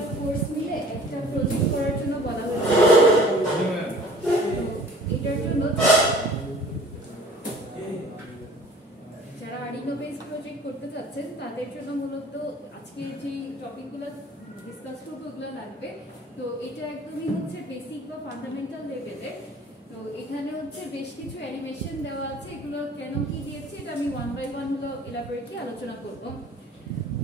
সবগুলো কোর্স মিলে একটা প্রজেক্ট করার জন্য বলা হয়েছে। এটার জন্য যারা আর্ডিনো বেসড প্রজেক্ট করতে যাচ্ছেন তাদের জন্য মূলত আজকে যে টপিকগুলো ডিসকাস করবো ওগুলো লাগবে। তো এটা একদমই হচ্ছে বেসিক বা ফান্ডামেন্টাল লেভেলে। তো এখানে হচ্ছে বেশ কিছু অ্যানিমেশন দেওয়া আছে, এগুলো কেন কি দিয়েছে এটা আমি ওয়ান বাই ওয়ান হলো ইলাবোরেটলি আলোচনা করব।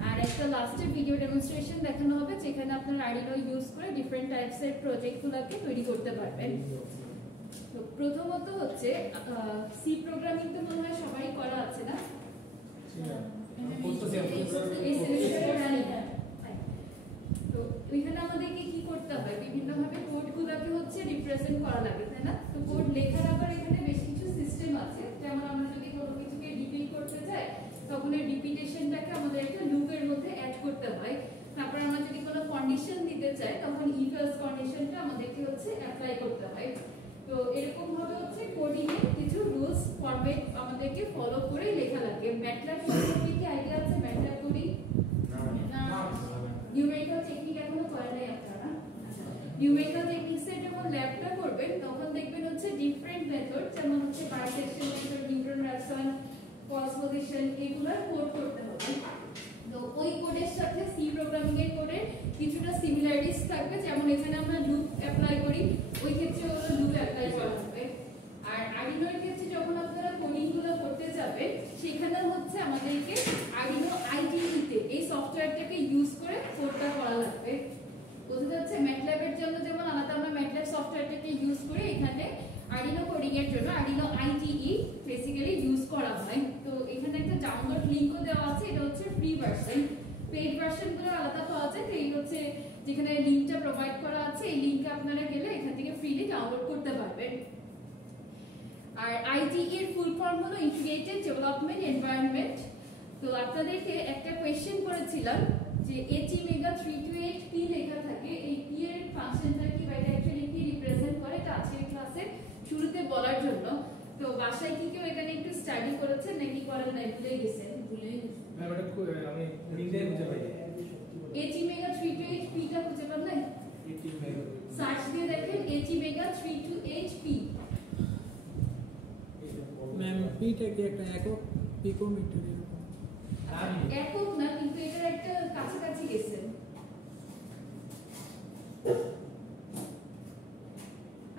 আর একটা লাস্টের ভিডিও ডেমনস্ট্রেশন দেখানো হবে যেখানে আপনারা আর্ডিনো ইউজ করে ডিফারেন্ট টাইপসের প্রজেক্টগুলোকে তৈরি করতে পারবেন। তো প্রথমত হচ্ছে সি প্রোগ্রামিং তো মনে হয় সবাই করা আছে না? তো ওইখানে আমাদেরকে কি করতে হবে, বিভিন্নভাবে কোডগুলোকে হচ্ছে রিপ্রেজেন্ট করা লাগে, তাই না? তো কোড লেখার আবার এখানে বেশ কিছু সিস্টেম আছে, যেমন আমরা যদি কোনো কিছুকে রিপিট করতে চাই তখন এই রিপিটেশনটাকে আমাদের একটা লুপের মধ্যে অ্যাড করতে হয়। তারপর আমরা যদি কোনো কন্ডিশন দিতে চাই তখন ইফ এলস কন্ডিশনটা আমাদেরকে হচ্ছে অ্যাপ্লাই করতে হয়। তো এরকম ভাবে হচ্ছে কোডিং এর কিছু রুলস ফরম্যাট আমাদেরকে ফলো করে লেখা লাগে। ম্যাটল্যাব সম্পর্কে কি আইডিয়া আছে? ম্যাটল্যাব কোডিং না, নিউমেরিক্যাল টেকনিক এখনো করা নাই আপনারা। নিউমেরিক্যাল টেকনিক্স এর যখন ল্যাবটা করবেন তখন দেখবেন হচ্ছে ডিফারেন্ট মেথড, যেমন হচ্ছে bisection method, Newton Raphson, false position, এগুলোর কোড করতে হবে। তো ওই কোডের সাথে সি প্রোগ্রামিং এর কোডের কিছুটা সিমিলারিটিস থাকবে, যেমন এখানে আমরা লুপ অ্যাপ্লাই করি ওই ক্ষেত্রে ওগুলো লুপ অ্যাপ্লাই করা হবে। আর আর্ডিনোর ক্ষেত্রে যখন আপনারা কোডিংগুলো করতে যাবেন সেখানে হচ্ছে আমাদেরকে আর্ডিনো আইডিই তে এই সফটওয়্যারটাকে ইউজ করে কোডটা করা লাগবে। বোঝা যাচ্ছে? ম্যাটল্যাবের জন্য যেমন আলাদা আমরা ম্যাটল্যাব সফটওয়্যারটাকে ইউজ করে এখানে আর্ডিনো কোডিং এর জন্য আর্ডিনো আইডিই বেসিক্যালি ইউজ করা হয়। তো এখানে একটা ডাউনলোড লিংকও দেওয়া আছে, এটা হচ্ছে ফ্রি ভার্সন। পেইড ভার্সনগুলো আলাদা পাওয়া যায়। এই হচ্ছে যেখানে লিংকটা প্রোভাইড করা আছে, এই লিংকে আপনারা গেলে এখান থেকে ফ্রিলি ডাউনলোড করতে পারবেন। আর আইডিই এর ফুল ফর্ম হলো ইন্টিগ্রেটেড ডেভেলপমেন্ট এনভায়রনমেন্ট। তো আপনাদেরকে একটা কোশ্চেন করেছিলাম যে ATmega 328 কি লেখা থাকে, এই কি এর ফাংশনটা কি বা এটা অ্যাকচুয়ালি কি রিপ্রেজেন্ট করে, এটা আজকের ক্লাসে শুরুতে বলার জন্য। তো বাসায় কি কেউ এটা নিয়ে একটু স্টাডি করেছেন নাকি করেন নাই? ভুলে গেছেন? ম্যাম এটা আমি লিংকে খুঁজে পাই। ATmega 328 p টা খুঁজে পান না? ATmega সার্চ দিয়ে দেখেন ATmega 328 p। ম্যাম পিটা কি একটা একক পিকোমিটার এরকম? একক না, কিন্তু এটার একটা কাছাকাছি গেছে।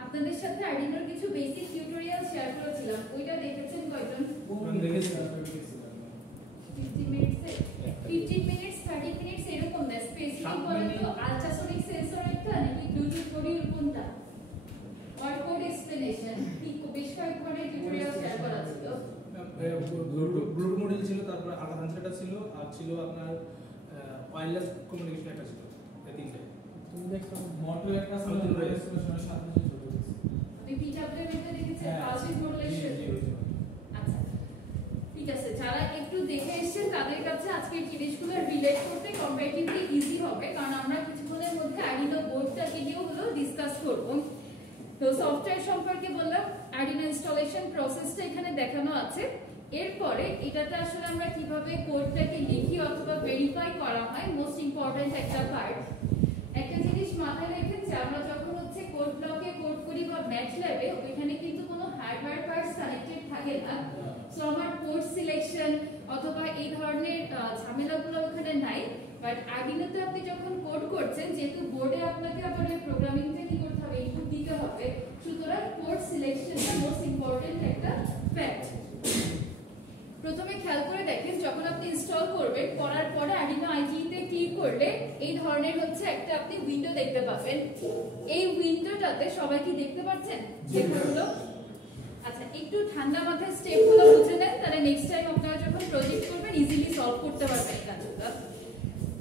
আপনাদের সাথে আর্ডিনোর কিছু বেসিক টিউটোরিয়াল শেয়ার করেছিলাম, ওইটা দেখেছেন কয়জন? দেখেছিলাম 15 মিনিটসে 15 মিনিটস 30 মিনিটস এরকম না, স্পেসিফিক বলেন তো আলট্রাসোনিক সেন্সর একটা নাকি ব্লুটুথ মডিউল কোনটা, আর কোড এক্সপ্লেনেশন কি বেশ কয়েক ধরনের টিউটোরিয়াল শেয়ার করা ছিল। ব্লুটুথ মডিউল ছিল, তারপর আলাদা আনসারটা ছিল, আর ছিল আপনার ওয়্যারলেস কমিউনিকেশন একটা ছিল। এই তিনটে তুমি দেখছো মডেল একটা সামথিং রেজিস্ট্রেশনের সাথে জড়িত আছে। আপনি পিডব্লিউ এর দেখেছেন পালসিং মডুলেশন? আচ্ছা ঠিক আছে, যারা একটু দেখে এসেছেন তাদের কাছে আজকের জিনিসগুলো রিলেট করতে কম্পারেটিভলি ইজি হবে, কারণ আমরা কিছুক্ষণের মধ্যে আর্ডিনো বোর্ডটাকে নিয়েও হলো ডিসকাস করব। তো সফটওয়্যার সম্পর্কে বললাম, আর্ডিনো ইনস্টলেশন প্রসেসটা এখানে দেখানো আছে। এরপরে এটাতে আসলে আমরা কিভাবে কোডটাকে লিখি অথবা ভেরিফাই করা হয়, মোস্ট ইম্পর্টেন্ট একটা পার্ট। একটা জিনিস মাথায় রেখেন যে আমরা যখন হচ্ছে কোড ব্লকে কোড করি বা ম্যাটল্যাবে ওখানে কিন্তু কোনো হার্ডওয়্যার পার্টস কানেক্টেড থাকে না। সো আমার কোড সিলেকশন অথবা এই ধরনের ঝামেলাগুলো ওখানে নাই। বাট আর্ডিনোতে আপনি যখন কোড করছেন, যেহেতু বোর্ডে আপনাকে আবার এই প্রোগ্রামিংটা কি করতে হবে, ইনপুট দিতে হবে, সুতরাং কোড সিলেকশনটা মোস্ট ইম্পর্টেন্ট একটা ফ্যাক্ট। প্রথমে খেয়াল করে দেখেন, যখন আপনি ইনস্টল করবেন করার পরে আর্ডিনো আইডিই তে ক্লিক করলে এই ধরনের হচ্ছে একটা আপনি উইন্ডো দেখতে পাবেন। এই উইন্ডোটাতে সবাই কি দেখতে পাচ্ছেন লেখাগুলো? আচ্ছা একটু ঠান্ডা মাথায় স্টেপগুলো বুঝে নেন, তাহলে নেক্সট টাইম আপনারা যখন প্রজেক্ট করবেন ইজিলি সলভ করতে পারবেন কাজটা।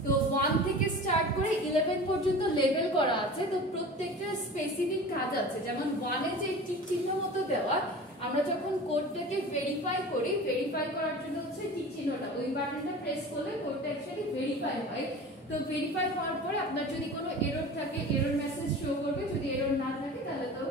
তো 1 থেকে স্টার্ট করে 11 পর্যন্ত লেভেল করা আছে। তো প্রত্যেকটা স্পেসিফিক কাজ আছে, যেমন 1 এ যে টিক চিহ্ন মতো দেওয়া, আমরা যখন কোডটাকে ভেরিফাই করি, ভেরিফাই করার জন্য হচ্ছে টিক চিহ্নটা, ওই বাটনটা প্রেস করলে কোডটা অ্যাকচুয়ালি ভেরিফাই হয়। তো ভেরিফাই হওয়ার পরে আপনার যদি কোনো এরর থাকে এরর মেসেজ শো করবে, যদি এরর না থাকে তাহলে তো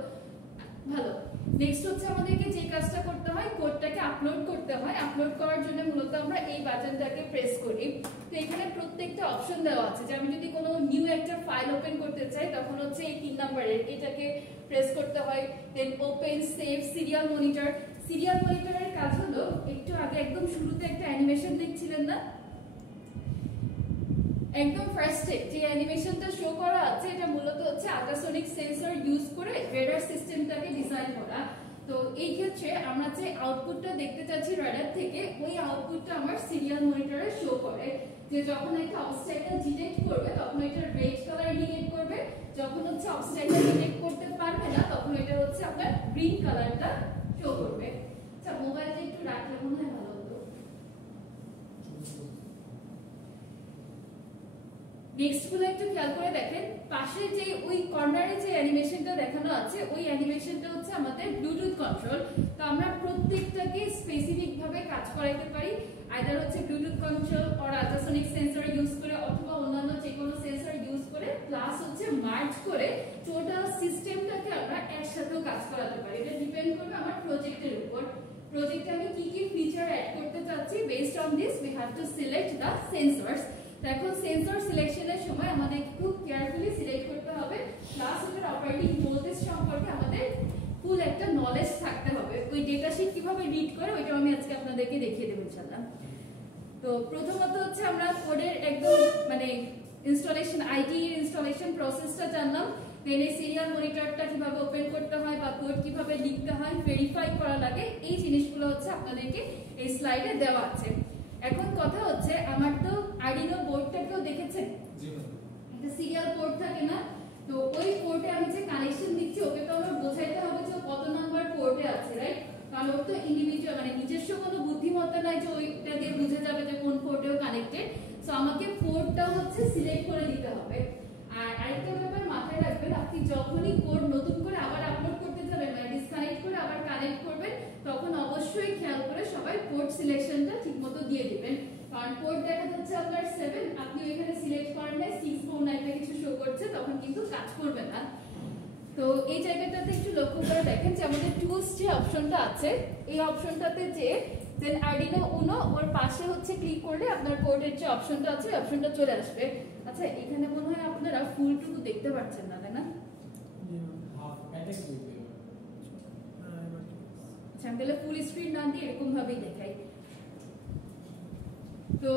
ভালো। নেক্সট হচ্ছে আমাদেরকে যে কাজটা করতে হয়, কোডটাকে আপলোড করতে হয়। আপলোড করার জন্য মূলত আমরা এই বাটনটাকে প্রেস করি। তো এখানে প্রত্যেকটা অপশন দেওয়া আছে যে আমি যদি কোনো নিউ একটা ফাইল ওপেন করতে চাই তখন হচ্ছে এই 3 নাম্বারের এটাকে প্রেস করতে হয়। Then open, save, serial monitor. Serial মনিটরের কাজ হলো, একটু আগে একদম শুরুতে একটা অ্যানিমেশন দেখছিলেন না, একদম ফার্স্টে যে অ্যানিমেশনটা শো করা আছে এটা মূলত হচ্ছে আল্ট্রাসনিক সেন্সর ইউজ করে রেডার সিস্টেমটাকে ডিজাইন করা। তো এই ক্ষেত্রে আমরা যে আউটপুটটা দেখতে চাচ্ছি রেডার থেকে, ওই আউটপুটটা আমার সিরিয়াল মনিটরে শো করে। যে যখন একটা অবস্ট্যাকল ডিটেক্ট করবে তখন এটা রেড কালার ইন্ডিকেট করবে, যখন হচ্ছে অবস্ট্যাকল ডিটেক্ট করতে পারবে না তখন এটা হচ্ছে আপনার গ্রিন কালারটা শো করবে। আচ্ছা, মোবাইলটা একটু রাখলে মনে হয় ভালো হতো। নেক্সট গুলো একটু খেয়াল করে দেখেন, পাশে যে ওই কর্নারে যে অ্যানিমেশনটা দেখানো আছে ওই অ্যানিমেশনটা হচ্ছে আমাদের ব্লুটুথ কন্ট্রোল। তো আমরা প্রত্যেকটাকে স্পেসিফিক ভাবে কাজ করাইতে পারি, আইদার হচ্ছে Bluetooth control or ultrasonic sensor use করে অথবা অন্যান্য যে কোনো সেন্সর ইউজ করে, প্লাস হচ্ছে মার্জ করে টোটাল সিস্টেমটাকে আমরা একসাথেও কাজ করাতে পারি। এটা ডিপেন্ড করবে আমার প্রজেক্টের উপর। প্রজেক্টে আমি কি কি ফিচার অ্যাড করতে চাচ্ছি, based on this we have to select the sensors. এখন সেন্সর সিলেকশনের সময় আমাদের খুব কেয়ারফুলি সিলেক্ট করতে হবে, প্লাস এটার অপারেটিং ভোল্টেজ সম্পর্কে আমাদের ফুল একটা নলেজ থাকতে হবে। ওই ডেটা শিট কিভাবে রিড করে ওইটা আমি আজকে আপনাদেরকে দেখিয়ে দেবো ইনশাআল্লাহ। তো প্রথমত হচ্ছে আমরা কোডের একদম মানে ইনস্টলেশন, আইডি ইনস্টলেশন প্রসেসটা জানলাম। দেন এই সিরিয়াল মনিটরটা কিভাবে ওপেন করতে হয় বা কোড কিভাবে লিখতে হয়, ভেরিফাই করা লাগে, এই জিনিসগুলো হচ্ছে আপনাদেরকে এই স্লাইডে দেওয়া আছে। এখন কথা হচ্ছে, আমার তো আরডিনো বোর্ডটাকেও দেখেছেন, একটা সিরিয়াল পোর্ট থাকে না, তো ওই পোর্টে আমি যে কানেকশন দিচ্ছি ওকে তো আমার বোঝাইতে হবে যে কত নাম্বার পোর্টে আছে, রাইট? কারণ ওর তো ইন্ডিভিজুয়াল মানে নিজস্ব কোনো বুদ্ধিমত্তা নাই যে ওইটা দিয়ে বুঝে যাবে যে কোন পোর্টেও কানেক্টেড। সো আমাকে পোর্টটা হচ্ছে সিলেক্ট করে দিতে হবে। আর আরেকটা ব্যাপার মাথায় রাখবেন, আপনি যখনই কোড নতুন করে আবার আপলোড করতে যাবেন মানে ডিসকানেক্ট করে আবার কানেক্ট করবেন, তখন অবশ্যই খেয়াল করে সবাই পোর্ট সিলেকশনটা ঠিকমতো দিয়ে দিবেন। কারণ পোর্ট দেখা যাচ্ছে আপনার 7, আপনি ওইখানে সিলেক্ট করেন নাই 6 বা 9 কিছু শো করছে, তখন কিন্তু কাজ করবে না। তো এই জায়গাটাতে একটু লক্ষ্য করে দেখেন যে আমাদের টুলস যে অপশনটা আছে, এই অপশনটাতে যে দেন আরডিনো উনো ওর পাশে হচ্ছে ক্লিক করলে আপনার কোডের যে অপশনটা আছে ওই অপশনটা চলে আসবে। আচ্ছা, এখানে মনে হয় আপনারা ফুলটুকু দেখতে পাচ্ছেন না, তাই না? আচ্ছা, আমি তাহলে ফুল স্ক্রিন না দিয়ে এরকম ভাবেই দেখাই। তো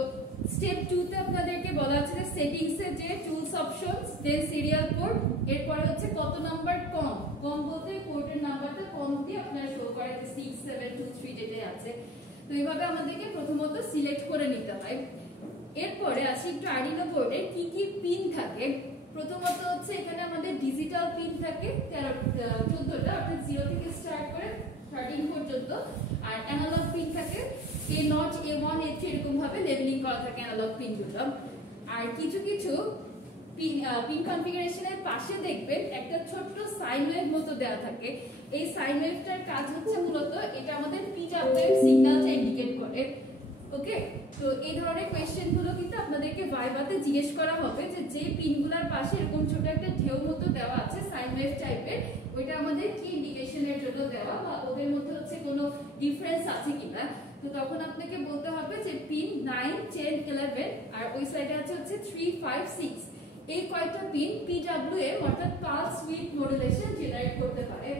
স্টেপ 2 তে আপনাদেরকে বলা আছে যে সেটিংস এ যে টুলস অপশনস, দেন সিরিয়াল পোর্ট, এরপরে হচ্ছে কত নাম্বার কম, কম বলতে পোর্টের নাম্বারটা কম দিয়ে আপনারা শো করে যে 6 7 2 3 যেটা আছে। তো এইভাবে আমাদেরকে প্রথমত সিলেক্ট করে নিতে হয়। এরপরে আসি একটু আরডিনো বোর্ডে কি কি পিন থাকে। প্রথমত হচ্ছে এখানে আমাদের ডিজিটাল পিন থাকে 14টা, অর্থাৎ 0 থেকে স্টার্ট করে 13 পর্যন্ত। আর অ্যানালগ পিন থাকে A0 A1 A3 এরকম ভাবে লেবেলিং করা থাকে অ্যানালগ পিনগুলো। আর কিছু কিছু পিন কনফিগারেশনের পাশে দেখবেন একটা ছোট্ট সাইন ওয়েভ মতো দেওয়া থাকে। এই সাইন ওয়েভটার কাজ হচ্ছে মূলত এটা আমাদের পিডব্লিউএম সিগন্যালটা ইন্ডিকেট করে। ওকে, তো এই ধরনের কোয়েশ্চেন গুলো কিন্তু আপনাদেরকে ভাইভাতে জিজ্ঞেস করা হবে যে যে পিনগুলোর পাশে এরকম ছোট একটা ঢেউ মতো দেওয়া আছে সাইন ওয়েভ টাইপের, ওইটা আমাদের কি ইন্ডিকেশনের জন্য দেওয়া বা ওদের মধ্যে হচ্ছে কোনো ডিফারেন্স আছে কিনা। তো তখন আপনাকে বলতে হবে যে পিন 9 10 11 আর ওই সাইডে আছে হচ্ছে 3 5 6, এই কয়টা পিন পিডব্লিউএম অর্থাৎ পালস উইডথ মডুলেশন জেনারেট করতে পারে।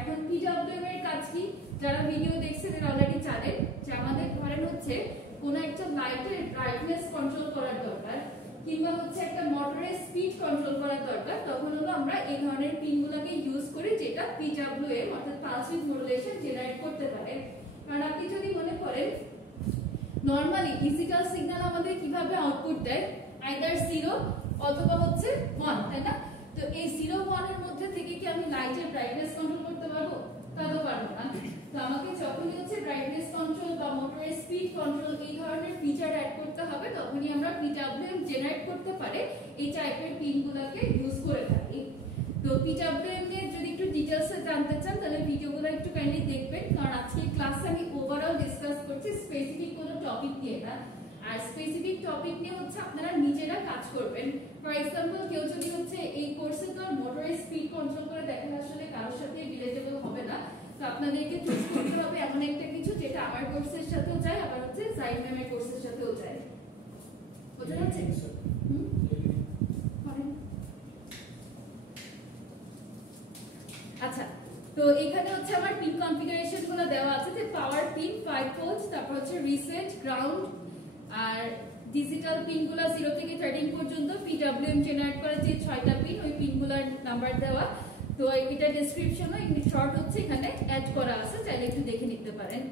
এখন পিডব্লিউএম এর কাজ কি, যারা ভিডিও দেখছেন তারা অলরেডি জানেন যে আমাদের ধরেন হচ্ছে কোনো একটা লাইটের ব্রাইটনেস কন্ট্রোল করার দরকার কিংবা হচ্ছে একটা মোটরের স্পিড কন্ট্রোল করার দরকার, তখন হলো আমরা এই ধরনের পিনগুলোকে ইউজ করি যেটা পিডব্লিউএম অর্থাৎ পালস উইডথ মডুলেশন জেনারেট করতে পারে। কারণ আপনি যদি মনে করেন নরমালি ডিজিটাল সিগন্যাল আমাদের কিভাবে আউটপুট দেয়, আইদার 0 অথবা হচ্ছে 1, তাই না? তো এই 0 1 এর মধ্যে থেকে কি আমি লাইটের ব্রাইটনেস কন্ট্রোল করতে পারবো? তা তো পারবো না। তো আমাকে যখনই হচ্ছে ব্রাইটনেস কন্ট্রোল বা মোটরের স্পিড কন্ট্রোল এই ধরনের ফিচার অ্যাড করতে হবে, তখনই আমরা পিডব্লিউএম জেনারেট করতে পারে এই টাইপের পিনগুলোকে ইউজ করে থাকি। তো পিডব্লিউএম এর যদি একটু ডিটেইলসে জানতে চান তাহলে ভিডিওগুলো একটু কাইন্ডলি দেখবেন, কারণ আজকে ক্লাসে আমি ওভারঅল ডিসকাস করছি, স্পেসিফিক কোনো টপিক নিয়ে না। আর স্পেসিফিক টপিক নিয়ে হচ্ছে আপনারা নিজেরা কাজ করবেন। ফর এক্সাম্পল কেউ যদি হচ্ছে এই কোর্সে তো মোটরের স্পিড কন্ট্রোল করে দেখেন, আসলে কারোর সাথে রিলেটেবল হবে না। তো আপনাদেরকে চুজ করতে হবে এমন একটা কিছু যেটা আমার কোর্সের সাথেও যায়, আবার হচ্ছে জাহিদ ম্যামের কোর্সের সাথেও যায়। বোঝা যাচ্ছে? আচ্ছা, তো এখানে হচ্ছে আমার পিন কনফিগারেশন গুলো দেওয়া আছে, যে পাওয়ার পিন 5 ভোল্ট, তারপর হচ্ছে রিসেট, গ্রাউন্ড, আর ডিজিটাল পিন গুলো 0 থেকে 13 পর্যন্ত, পিডব্লিউএম জেনারেট করে যে 6টা পিন, ওই পিনগুলোর নাম্বার দেওয়া। তো এটা ডেসক্রিপশনও শর্ট হচ্ছে এখানে অ্যাড করা আছে, চাইলে একটু দেখে নিতে পারেন।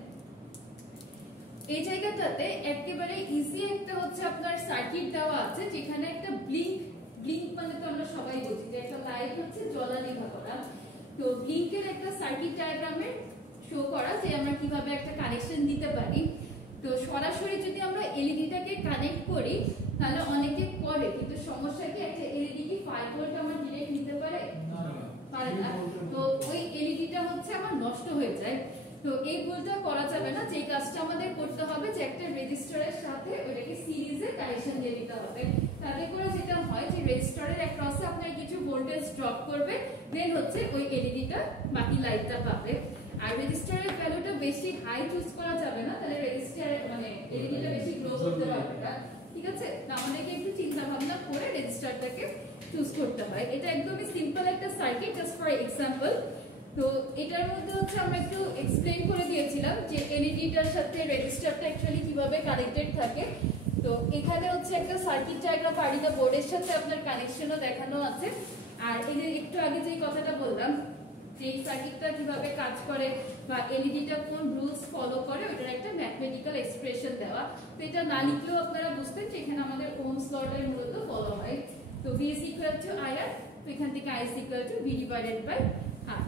এই জায়গাটাতে একেবারে ইজি একটা হচ্ছে আপনার সার্কিট দেওয়া আছে, যেখানে একটা ব্লিঙ্ক মানে তো আমরা সবাই বুঝি যে একটা লাইট হচ্ছে জ্বলালেখা করা। তো ব্লিঙ্কের একটা সার্কিট ডায়াগ্রামে শো করা যে আমরা কিভাবে একটা কানেকশন দিতে পারি। তো সরাসরি যদি আমরা এলইডিটাকে কানেক্ট করি তাহলে অনেকে করে, কিন্তু সমস্যা কি একটা এলইডি কি 5 ভোল্ট আমার ডিরেক্ট নিতে পারে? পারে না। তো ওই এলইডিটা হচ্ছে আমার নষ্ট হয়ে যায়। তো এই ভুলটা করা যাবে না। যে কাজটা আমাদের করতে হবে যে একটা রেজিস্টারের সাথে ওটাকে সিরিজে কানেকশন দিয়ে দিতে হবে। তাতে করে যেটা হয় যে রেজিস্টারের অ্যাক্রসে আপনার কিছু ভোল্টেজ ড্রপ করবে, দেন হচ্ছে ওই এলইডিটা বাকি লাইটটা পাবে। আর রেজিস্টারের ভ্যালুটা বেশি হাই চুজ করা যাবে না, তাহলে রেজিস্টার মানে এলইডিটা বেশি গ্লো করতে পারবে না। ঠিক আছে? তো আমাদেরকে একটু চিন্তা ভাবনা করে রেজিস্টারটাকে চুজ করতে হয়। এটা একদমই সিম্পল একটা সার্কিট, জাস্ট ফর এক্সাম্পল। তো এটার মধ্যে হচ্ছে আমরা একটু এক্সপ্লেইন করে দিয়েছিলাম যে এলইডিটার সাথে রেজিস্টারটা অ্যাকচুয়ালি কিভাবে কানেক্টেড থাকে। তো এখানে হচ্ছে একটা সার্কিট ডায়াগ্রাম আরডিনো বোর্ডের সাথে আপনার কানেকশনও দেখানো আছে। আর এই যে একটু আগে যে কথাটা বললাম যে এই সার্কিটটা কিভাবে কাজ করে বা এলইডিটা কোন রুলস ফলো করে, ওটার একটা ম্যাথমেটিক্যাল এক্সপ্রেশন দেওয়া। তো এটা না লিখলেও আপনারা বুঝতেন যে এখানে আমাদের ওহমস লটার মূলত ফলো হয়। তো V is equal to IR, তো এখান থেকে I is equal to V divided by R।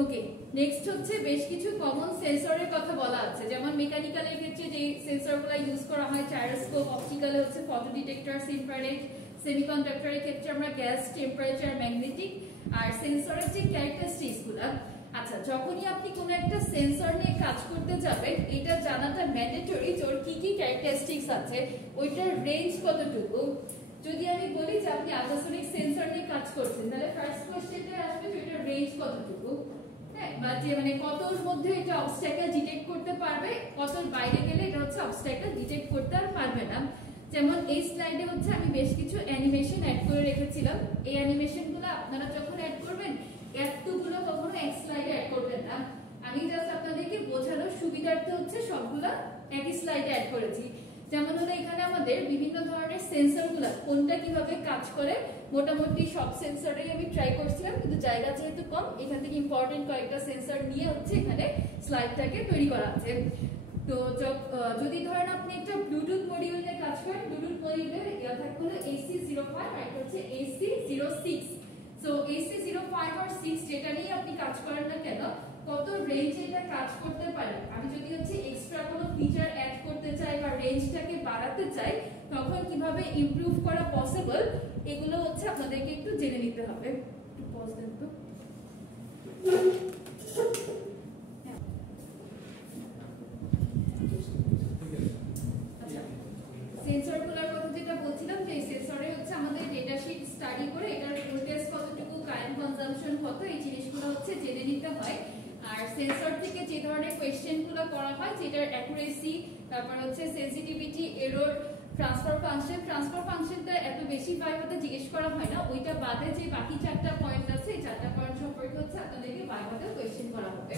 Okay, next হচ্ছে বেশ কিছু কমন সেন্সরের কথা বলা আছে, যেমন মেকানিক্যালের ক্ষেত্রে যে সেন্সরগুলো ইউজ করা হয় জাইরোস্কোপ, অপটিক্যালে হচ্ছে ফটো ডিটেক্টর, ইনফ্রারেড, সেমিকন্ডাক্টরের ক্ষেত্রে আমরা গ্যাস, টেম্পারেচার, ম্যাগনেটিক, আর সেন্সরের যে ক্যারেক্টারিস্টিক্সগুলো। আচ্ছা, যখনই আপনি কোনো একটা সেন্সর নিয়ে কাজ করতে যাবেন এটা জানাটা ম্যান্ডেটরি যে ওর কি কি ক্যারেক্টারিস্টিক্স আছে, ওইটার রেঞ্জ কতটুকু। যদি আমি বলি যে আপনি আল্ট্রাসনিক সেন্সর নিয়ে কাজ করছেন, তাহলে ফার্স্ট কোশ্চেনটা আসবে যে এটার রেঞ্জ কতটুকু, হ্যাঁ, বা যে মানে কতর মধ্যে এটা অবস্ট্যাকল ডিটেক্ট করতে পারবে, কতর বাইরে গেলে এটা হচ্ছে অবস্ট্যাকল ডিটেক্ট করতে আর পারবে না। যেমন এই স্লাইডে হচ্ছে আমি বেশ কিছু অ্যানিমেশন অ্যাড করে রেখেছিলাম। এই অ্যানিমেশনগুলো আপনারা যখন অ্যাড করবেন এতগুলো কখনো এক স্লাইডে অ্যাড করবেন না। আমি জাস্ট আপনাদেরকে বোঝানোর সুবিধার্থে হচ্ছে সবগুলা একই স্লাইডে অ্যাড করেছি। যেমন হলো এখানে আমাদের বিভিন্ন ধরনের সেন্সরগুলো কোনটা কিভাবে কাজ করে, মোটামুটি সব সেন্সরেই আমি ট্রাই করছিলাম, কিন্তু জায়গা যেহেতু কম এখান থেকে ইম্পর্টেন্ট কয়েকটা সেন্সর নিয়ে হচ্ছে এখানে স্লাইডটাকে তৈরি করা আছে। তো যদি ধরেন আপনি একটা ব্লুটুথ মডিউল নিয়ে কাজ করেন, ব্লুটুথ মডিউলের ইয়া থাকবে হলো AC05 আর এটা হচ্ছে AC06। সো AC05 আর 6 যেটা নিয়ে আপনি কাজ করেন না কেন, কত রেঞ্জে এটা কাজ করতে পারে, আমি যদি হচ্ছে এক্সট্রা কোনো ফিচার অ্যাড করতে চাই বা রেঞ্জটাকে বাড়াতে চাই তখন কিভাবে ইমপ্রুভ করা পসিবল, এগুলো হচ্ছে আপনাদেরকে একটু জেনে নিতে হবে। একটু পজ দেন তো। সেন্সরগুলোর কথা যেটা বলছিলাম যে সেন্সরে হচ্ছে আমাদের ডেটা শিট স্টাডি করে এটার ভোল্টেজ কতটুকু, কারেন্ট কনজাম্পশন কত, এই জিনিসগুলো হচ্ছে জেনে নিতে হয়। আর সেন্সর থেকে যে ধরনের কোয়েশ্চেনগুলো করা হয় যেটার অ্যাকুরেসি, তারপর হচ্ছে সেনসিটিভিটি, এরর, ট্রান্সফার ফাংশনটা এত বেশি ভাইভাতে জিজ্ঞেস করা হয় না, ওইটা বাদে যে বাকি 4টা পয়েন্ট আছে এই 4টা পয়েন্ট সম্পর্কে হচ্ছে আপনাদেরকে ভাইভাতে কোয়েশ্চেন করা হবে।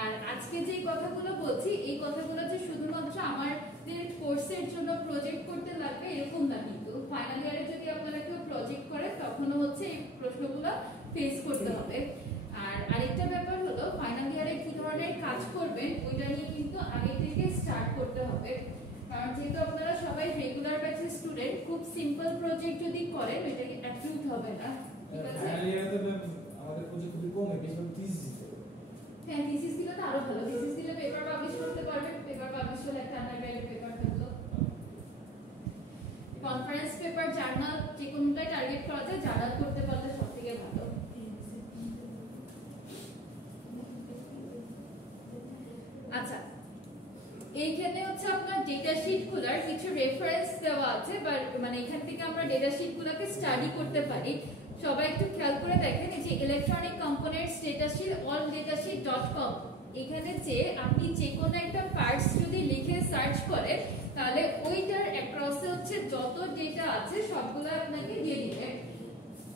আর আজকে যে কথাগুলো বলছি এই কথাগুলো যে শুধুমাত্র আমাদের কোর্সের জন্য প্রজেক্ট করতে লাগবে এরকম না, কিন্তু ফাইনাল ইয়ারে যদি আপনারা কেউ প্রজেক্ট করে তখনও হচ্ছে এই প্রশ্নগুলো ফেস করতে হবে। আর আরেকটা ব্যাপার হলো ফাইনাল ইয়ারে কি ধরনের কাজ করবেন ওইটা নিয়ে কিন্তু আগে থেকে স্টার্ট করতে হবে, কারণ যেহেতু আপনারা সবাই রেগুলার ব্যাচের স্টুডেন্ট, খুব সিম্পল প্রজেক্ট যদি করেন ওইটা অ্যাপ্রুভ হবে না। ঠিক আছে, ফাইনাল ইয়ারে তো আমাদের প্রজেক্ট খুবই কম, বেশিরভাগ থিসিস দিতে হবে। হ্যাঁ, থিসিস দিলে তো আরো ভালো, থিসিস দিলে পেপার পাবলিশ করতে পারবেন, পেপার পাবলিশ হলে একটা আন্ডারগ্রেড পেপার থাকলো। কনফারেন্স পেপার, জার্নাল যে কোনোটাই টার্গেট করা যায়, জার্নাল করতে পারলে সবথেকে ভালো। আচ্ছা, এইখানে হচ্ছে আপনার ডেটা শিট খোলার কিছু রেফারেন্স দেওয়া আছে, বা মানে এখান থেকে আমরা ডেটা শিট গুলোকে স্টাডি করতে পারি। সবাই একটু খেয়াল করে দেখেন এই যে ইলেকট্রনিক কম্পোনেন্টস ডেটাশিট alldatasheet.com, এখানে যে আপনি যে কোনো একটা পার্টস যদি লিখে সার্চ করেন তাহলে ওইটার অ্যাক্রসে হচ্ছে যত ডেটা আছে সবগুলো আপনাকে দিয়ে দিবে।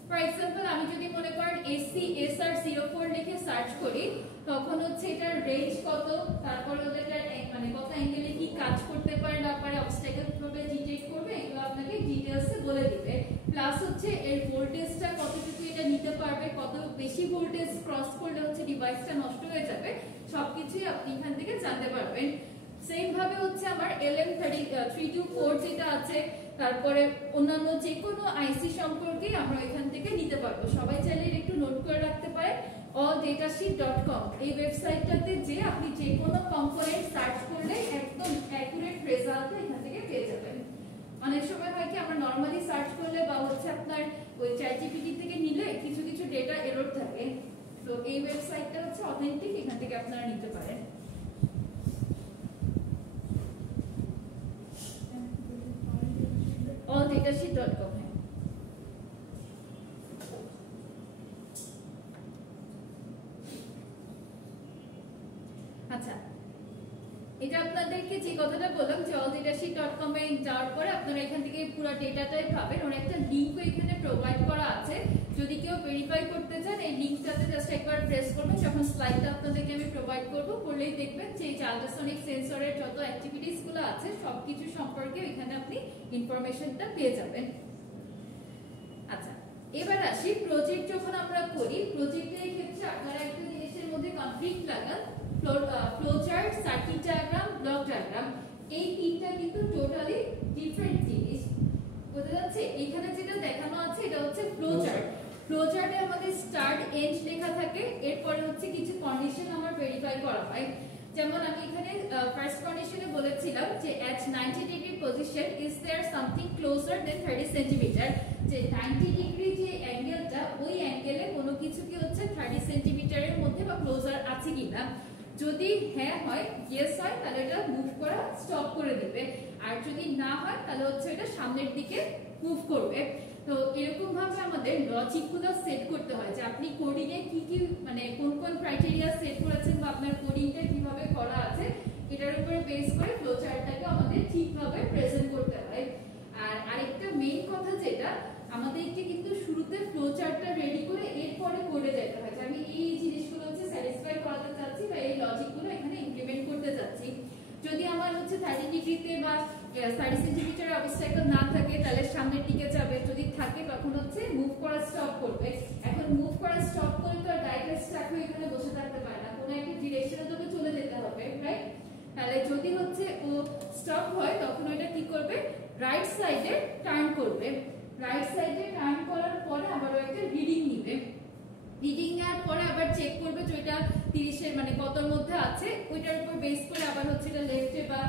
ফর এক্সাম্পল আমি যদি মনে করেন SCSR04 লিখে সার্চ করি তখন হচ্ছে এটার রেঞ্জ কত, তারপর ওটার মানে কত অ্যাঙ্গেলে কি কাজ করতে পারে না পারে, অবস্ট্যাকল কিভাবে ডিটেক্ট করবে, এগুলো আপনাকে ডিটেইলসে বলে দিবে। প্লাস হচ্ছে এর ভোল্টেজটা কতটুকু এটা নিতে পারবে, কত বেশি ভোল্টেজ ক্রস করলে হচ্ছে ডিভাইসটা নষ্ট হয়ে যাবে, সবকিছুই আপনি এখান থেকে জানতে পারবেন। সেম ভাবে হচ্ছে আমার LM324 যেটা আছে, তারপরে অন্যান্য যে কোনো আইসি সম্পর্কে আমরা এখান থেকে নিতে পারবো। সবাই চাইলে একটু নোট করে রাখতে পারেন alldatasheet.com, এই ওয়েবসাইটটাতে যে আপনি যে কোনো কম্পোনেন্ট সার্চ করলে একদম অ্যাকুরেট রেজাল্ট এখান থেকে পেয়ে যাবেন। অনেক সময় হয় কি আমরা নরমালি সার্চ করলে বা হচ্ছে আপনার ওই ChatGPT থেকে নিলে কিছু কিছু ডেটা এরর থাকে, তো এই ওয়েবসাইটটা হচ্ছে অথেন্টিক, এখান থেকে আপনারা নিতে পারেন। alldatasheet.com। আচ্ছা, এটা আপনাদেরকে যে কথাটা বললাম যে alldatasheet.com এ যাওয়ার পরে আপনারা এখান থেকে পুরো ডেটাটাই পাবেন। ওর একটা লিংকও এখানে প্রোভাইড করা আছে, যদি কেউ ভেরিফাই করতে চান এই লিংকটাতে জাস্ট একবার প্রেস করবেন, যখন স্লাইডটা আপনাদেরকে আমি প্রোভাইড করব করলেই দেখবেন যে আল্ট্রাসনিক সেন্সরের যত অ্যাক্টিভিটিস গুলো আছে সবকিছু সম্পর্কে এখানে আপনি ইনফরমেশনটা পেয়ে যাবেন। আচ্ছা, এবার আসি প্রজেক্ট যখন আমরা করি, প্রজেক্টের ক্ষেত্রে আপনারা একটা জিনিসের মধ্যে কনফ্লিক্ট লাগান, flow chart, circuit diagram, block diagram, এই তিনটা কিন্তু টোটালি ডিফারেন্ট জিনিস। বোঝা যাচ্ছে? এখানে যেটা দেখানো আছে এটা হচ্ছে ফ্লো চার্ট। ফ্লো চার্টে আমাদের স্টার্ট এন্ড লেখা থাকে, এরপরে হচ্ছে কিছু কন্ডিশন আমার ভেরিফাই করা হয়। যেমন আমি এখানে ফার্স্ট কন্ডিশনে বলেছিলাম যে at 90 degree position is there something closer than 30 centimetre, যে 90 ডিগ্রি যে অ্যাঙ্গেলটা ওই অ্যাঙ্গেলে কোনো কিছু কি হচ্ছে 30 সেন্টিমিটারের মধ্যে বা ক্লোজার আছে কিনা। যদি হ্যাঁ হয়, ইয়েস হয়, তাহলে এটা মুভ করা স্টপ করে দেবে, আর যদি না হয় তাহলে হচ্ছে এটা সামনের দিকে মুভ করবে। তো এরকম ভাবে আমাদের লজিকগুলো সেট করতে হয় যে আপনি কোডিং এ কি কি মানে কোন কোন ক্রাইটেরিয়া সেট করেছেন বা আপনার কোডিংটা কিভাবে করা আছে এটার উপরে বেস করে ফ্লো চার্টটাকে আমাদের ঠিকভাবে প্রেজেন্ট করতে হয়। আর আরেকটা মেইন কথা যেটা আমাদেরকে কিন্তু শুরুতে ফ্লো চার্টটা রেডি করে এরপরে কোডে যেতে হয় যে আমি এই জিনিসগুলো হচ্ছে স্যাটিসফাই করাতে চাচ্ছি বা এই লজিকগুলো এখানে ইমপ্লিমেন্ট করতে চাচ্ছি। যদি আমার হচ্ছে 30 ডিগ্রিতে বা 30 সেন্টিমিটার অবস্ট্যাকল না থাকে তাহলে সামনের দিকে যাবে, যদি থাকে তখন হচ্ছে মুভ করা স্টপ করবে। এখন মুভ করা স্টপ করলে তো ডাইরেক্ট স্টাক হয়ে এখানে বসে থাকতে পারে না, কোনো একটা ডিরেকশনে তোকে চলে যেতে হবে, রাইট? তাহলে যদি হচ্ছে ও স্টপ হয় তখন ওটা কি করবে, রাইট সাইডে টার্ন করবে। রাইট সাইডে টার্ন করার পরে আবার একটা রিডিং নিবে, রিডিং নেওয়ার পরে আবার চেক করবে যে এটা 30 এর মানে কতর মধ্যে আছে, ওইটার উপর বেস করে আবার হচ্ছে এটা লেফটে বা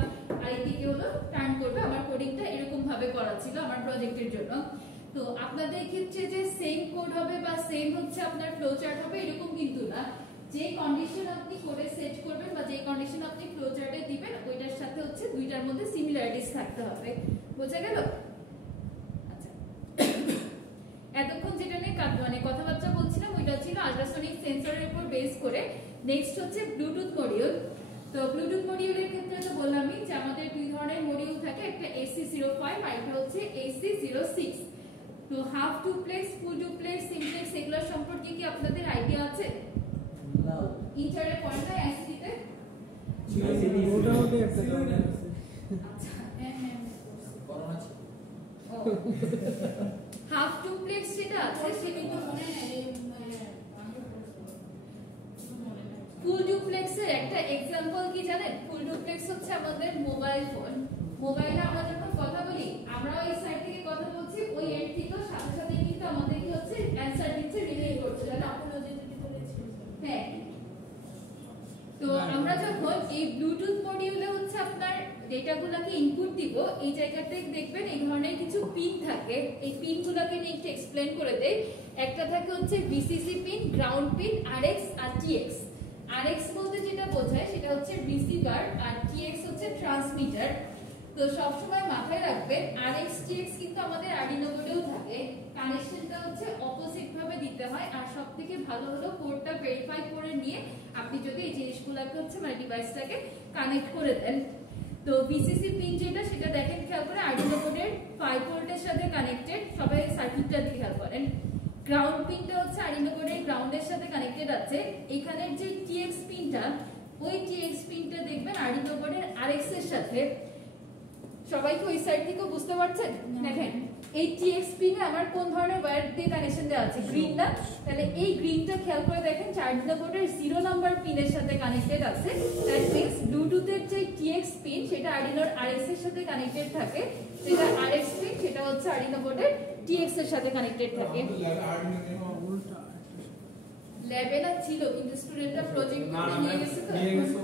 আরেকদিকে হলো টার্ন করবে। আমার কোডিংটা এরকম ভাবে করা ছিল আমার প্রজেক্টের জন্য। তো আপনাদের ক্ষেত্রে যে সেম কোড হবে বা সেম হচ্ছে আপনার ফ্লো চার্ট হবে এরকম কিন্তু না, যে কন্ডিশন আপনি কোডে সেট করবেন বা যে কন্ডিশন আপনি ফ্লো চার্টে দিবেন ওইটার সাথে হচ্ছে দুইটার মধ্যে সিমিলারিটিস থাকতে হবে। বোঝা গেল? আচ্ছা, এতক্ষণ যেটা নিয়ে মানে কথাবার্তা বলছিলাম ওইটা ছিল আল্ট্রাসনিক সেন্সরের উপর বেস করে। নেক্সট হচ্ছে ব্লুটুথ মডিউল। তো ব্লুটুথ মডিউলের ক্ষেত্রে তো বললামই যে আমাদের দুই ধরনের মডিউল থাকে, একটা AC05 আর একটা হচ্ছে AC06। তো half duplex, full duplex, simplex এগুলো সম্পর্কে কি আপনাদের আইডিয়া আছে? না, ইন্টারে পড়া যায় আইসিটিতে? মোটামুটি একটা ধারণা আছে। আচ্ছা, হ্যাঁ হ্যাঁ করোনা ছিল। হাফ ডুপ্লেক্স যেটা আছে সেটা মনে ফুল ডুপ্লেক্সের একটা এক্সাম্পল কি জানেন? ফুল ডুপ্লেক্স হচ্ছে আমাদের মোবাইল ফোন। মোবাইলে আমরা যখন কথা বলি আমরা ওই সাইড থেকে কথা বলছি, ওই এন্ড থেকে সাথে সাথে কিন্তু আমাদের কি হচ্ছে অ্যানসার দিচ্ছে, রিলে করছে, তাই না? হ্যাঁ। তো আমরা যখন এই ব্লুটুথ মডিউলে হচ্ছে আপনার ডেটাগুলোকে ইনপুট দিব, এই জায়গাতে দেখবেন এই ধরনের কিছু পিন থাকে, এই পিনগুলোকে নিয়ে একটু এক্সপ্লেন করে দেই। একটা থাকে হচ্ছে VCC pin, ground pin, RX আর TX। RX বলতে যেটা বোঝায় সেটা হচ্ছে রিসিভার আর TX হচ্ছে ট্রান্সমিটার। তো সবসময় মাথায় রাখবেন RxTX কিন্তু আমাদের Arduino বোর্ডেও থাকে, কানেকশনটা হচ্ছে অপোজিট ভাবে দিতে হয়। আর সবথেকে ভালো হলো কোডটা ভেরিফাই করে নিয়ে আপনি যদি এই জিনিসগুলোকে হচ্ছে মানে ডিভাইসটাকে কানেক্ট করে দেন। তো VCC পিন যেটা সেটা দেখেন খেয়াল করে Arduino বোর্ডের 5 ভোল্টের সাথে কানেক্টেড, সবাই সার্কিটটা দিয়ে খেয়াল করেন। গ্রাউন্ড পিনটা হচ্ছে Arduino বোর্ডের গ্রাউন্ডের সাথে কানেক্টেড আছে। এখানের যে TX পিনটা, ওই TX পিনটা দেখবেন Arduino বোর্ডের RX এর সাথে। সবাই কি ওই সাইড থেকে বুঝতে পারছেন? দেখেন এই TX পিনে আমার কোন ধরনের ওয়্যার দিয়ে কানেকশন দেওয়া আছে, গ্রিন না? তাহলে এই গ্রিনটা খেয়াল করে দেখেন Arduino বোর্ডের 0 নাম্বার পিনের সাথে কানেক্টেড আছে। দ্যাট মিন্স ব্লুটুথের যে TX পিন সেটা Arduinoর RX এর সাথে কানেক্টেড থাকে, যেটা RX পিন সেটা হচ্ছে Arduino বোর্ডের TX এর সাথে কানেক্টেড থাকে। উল্টা ল্যাবে না ছিল কিন্তু স্টুডেন্টরা প্রজেক্ট না করতে নিয়ে গেছে, তো নিয়ে গেছে,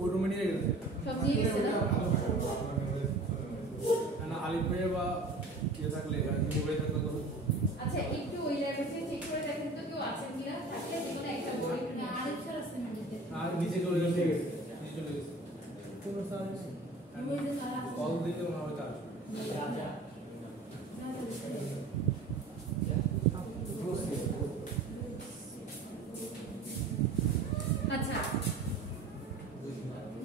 ওই রুমে নিয়ে গেছে সব নিয়ে গেছে না? না আলিফ ভাইয়া বা কে থাকলে মোবাইল থাকলে তো আচ্ছা একটু ওই ল্যাবে চেক করে দেখেন তো কেউ আছেন কিনা, থাকলে যেকোনো একটা বই না আরেক স্যার আছেন নিচে। আর নিচে চলে গেছে, নিচে চলে গেছে কোনো সার্ভিস ওই যে তারা কল দিতে মনে হয় তার আচ্ছা,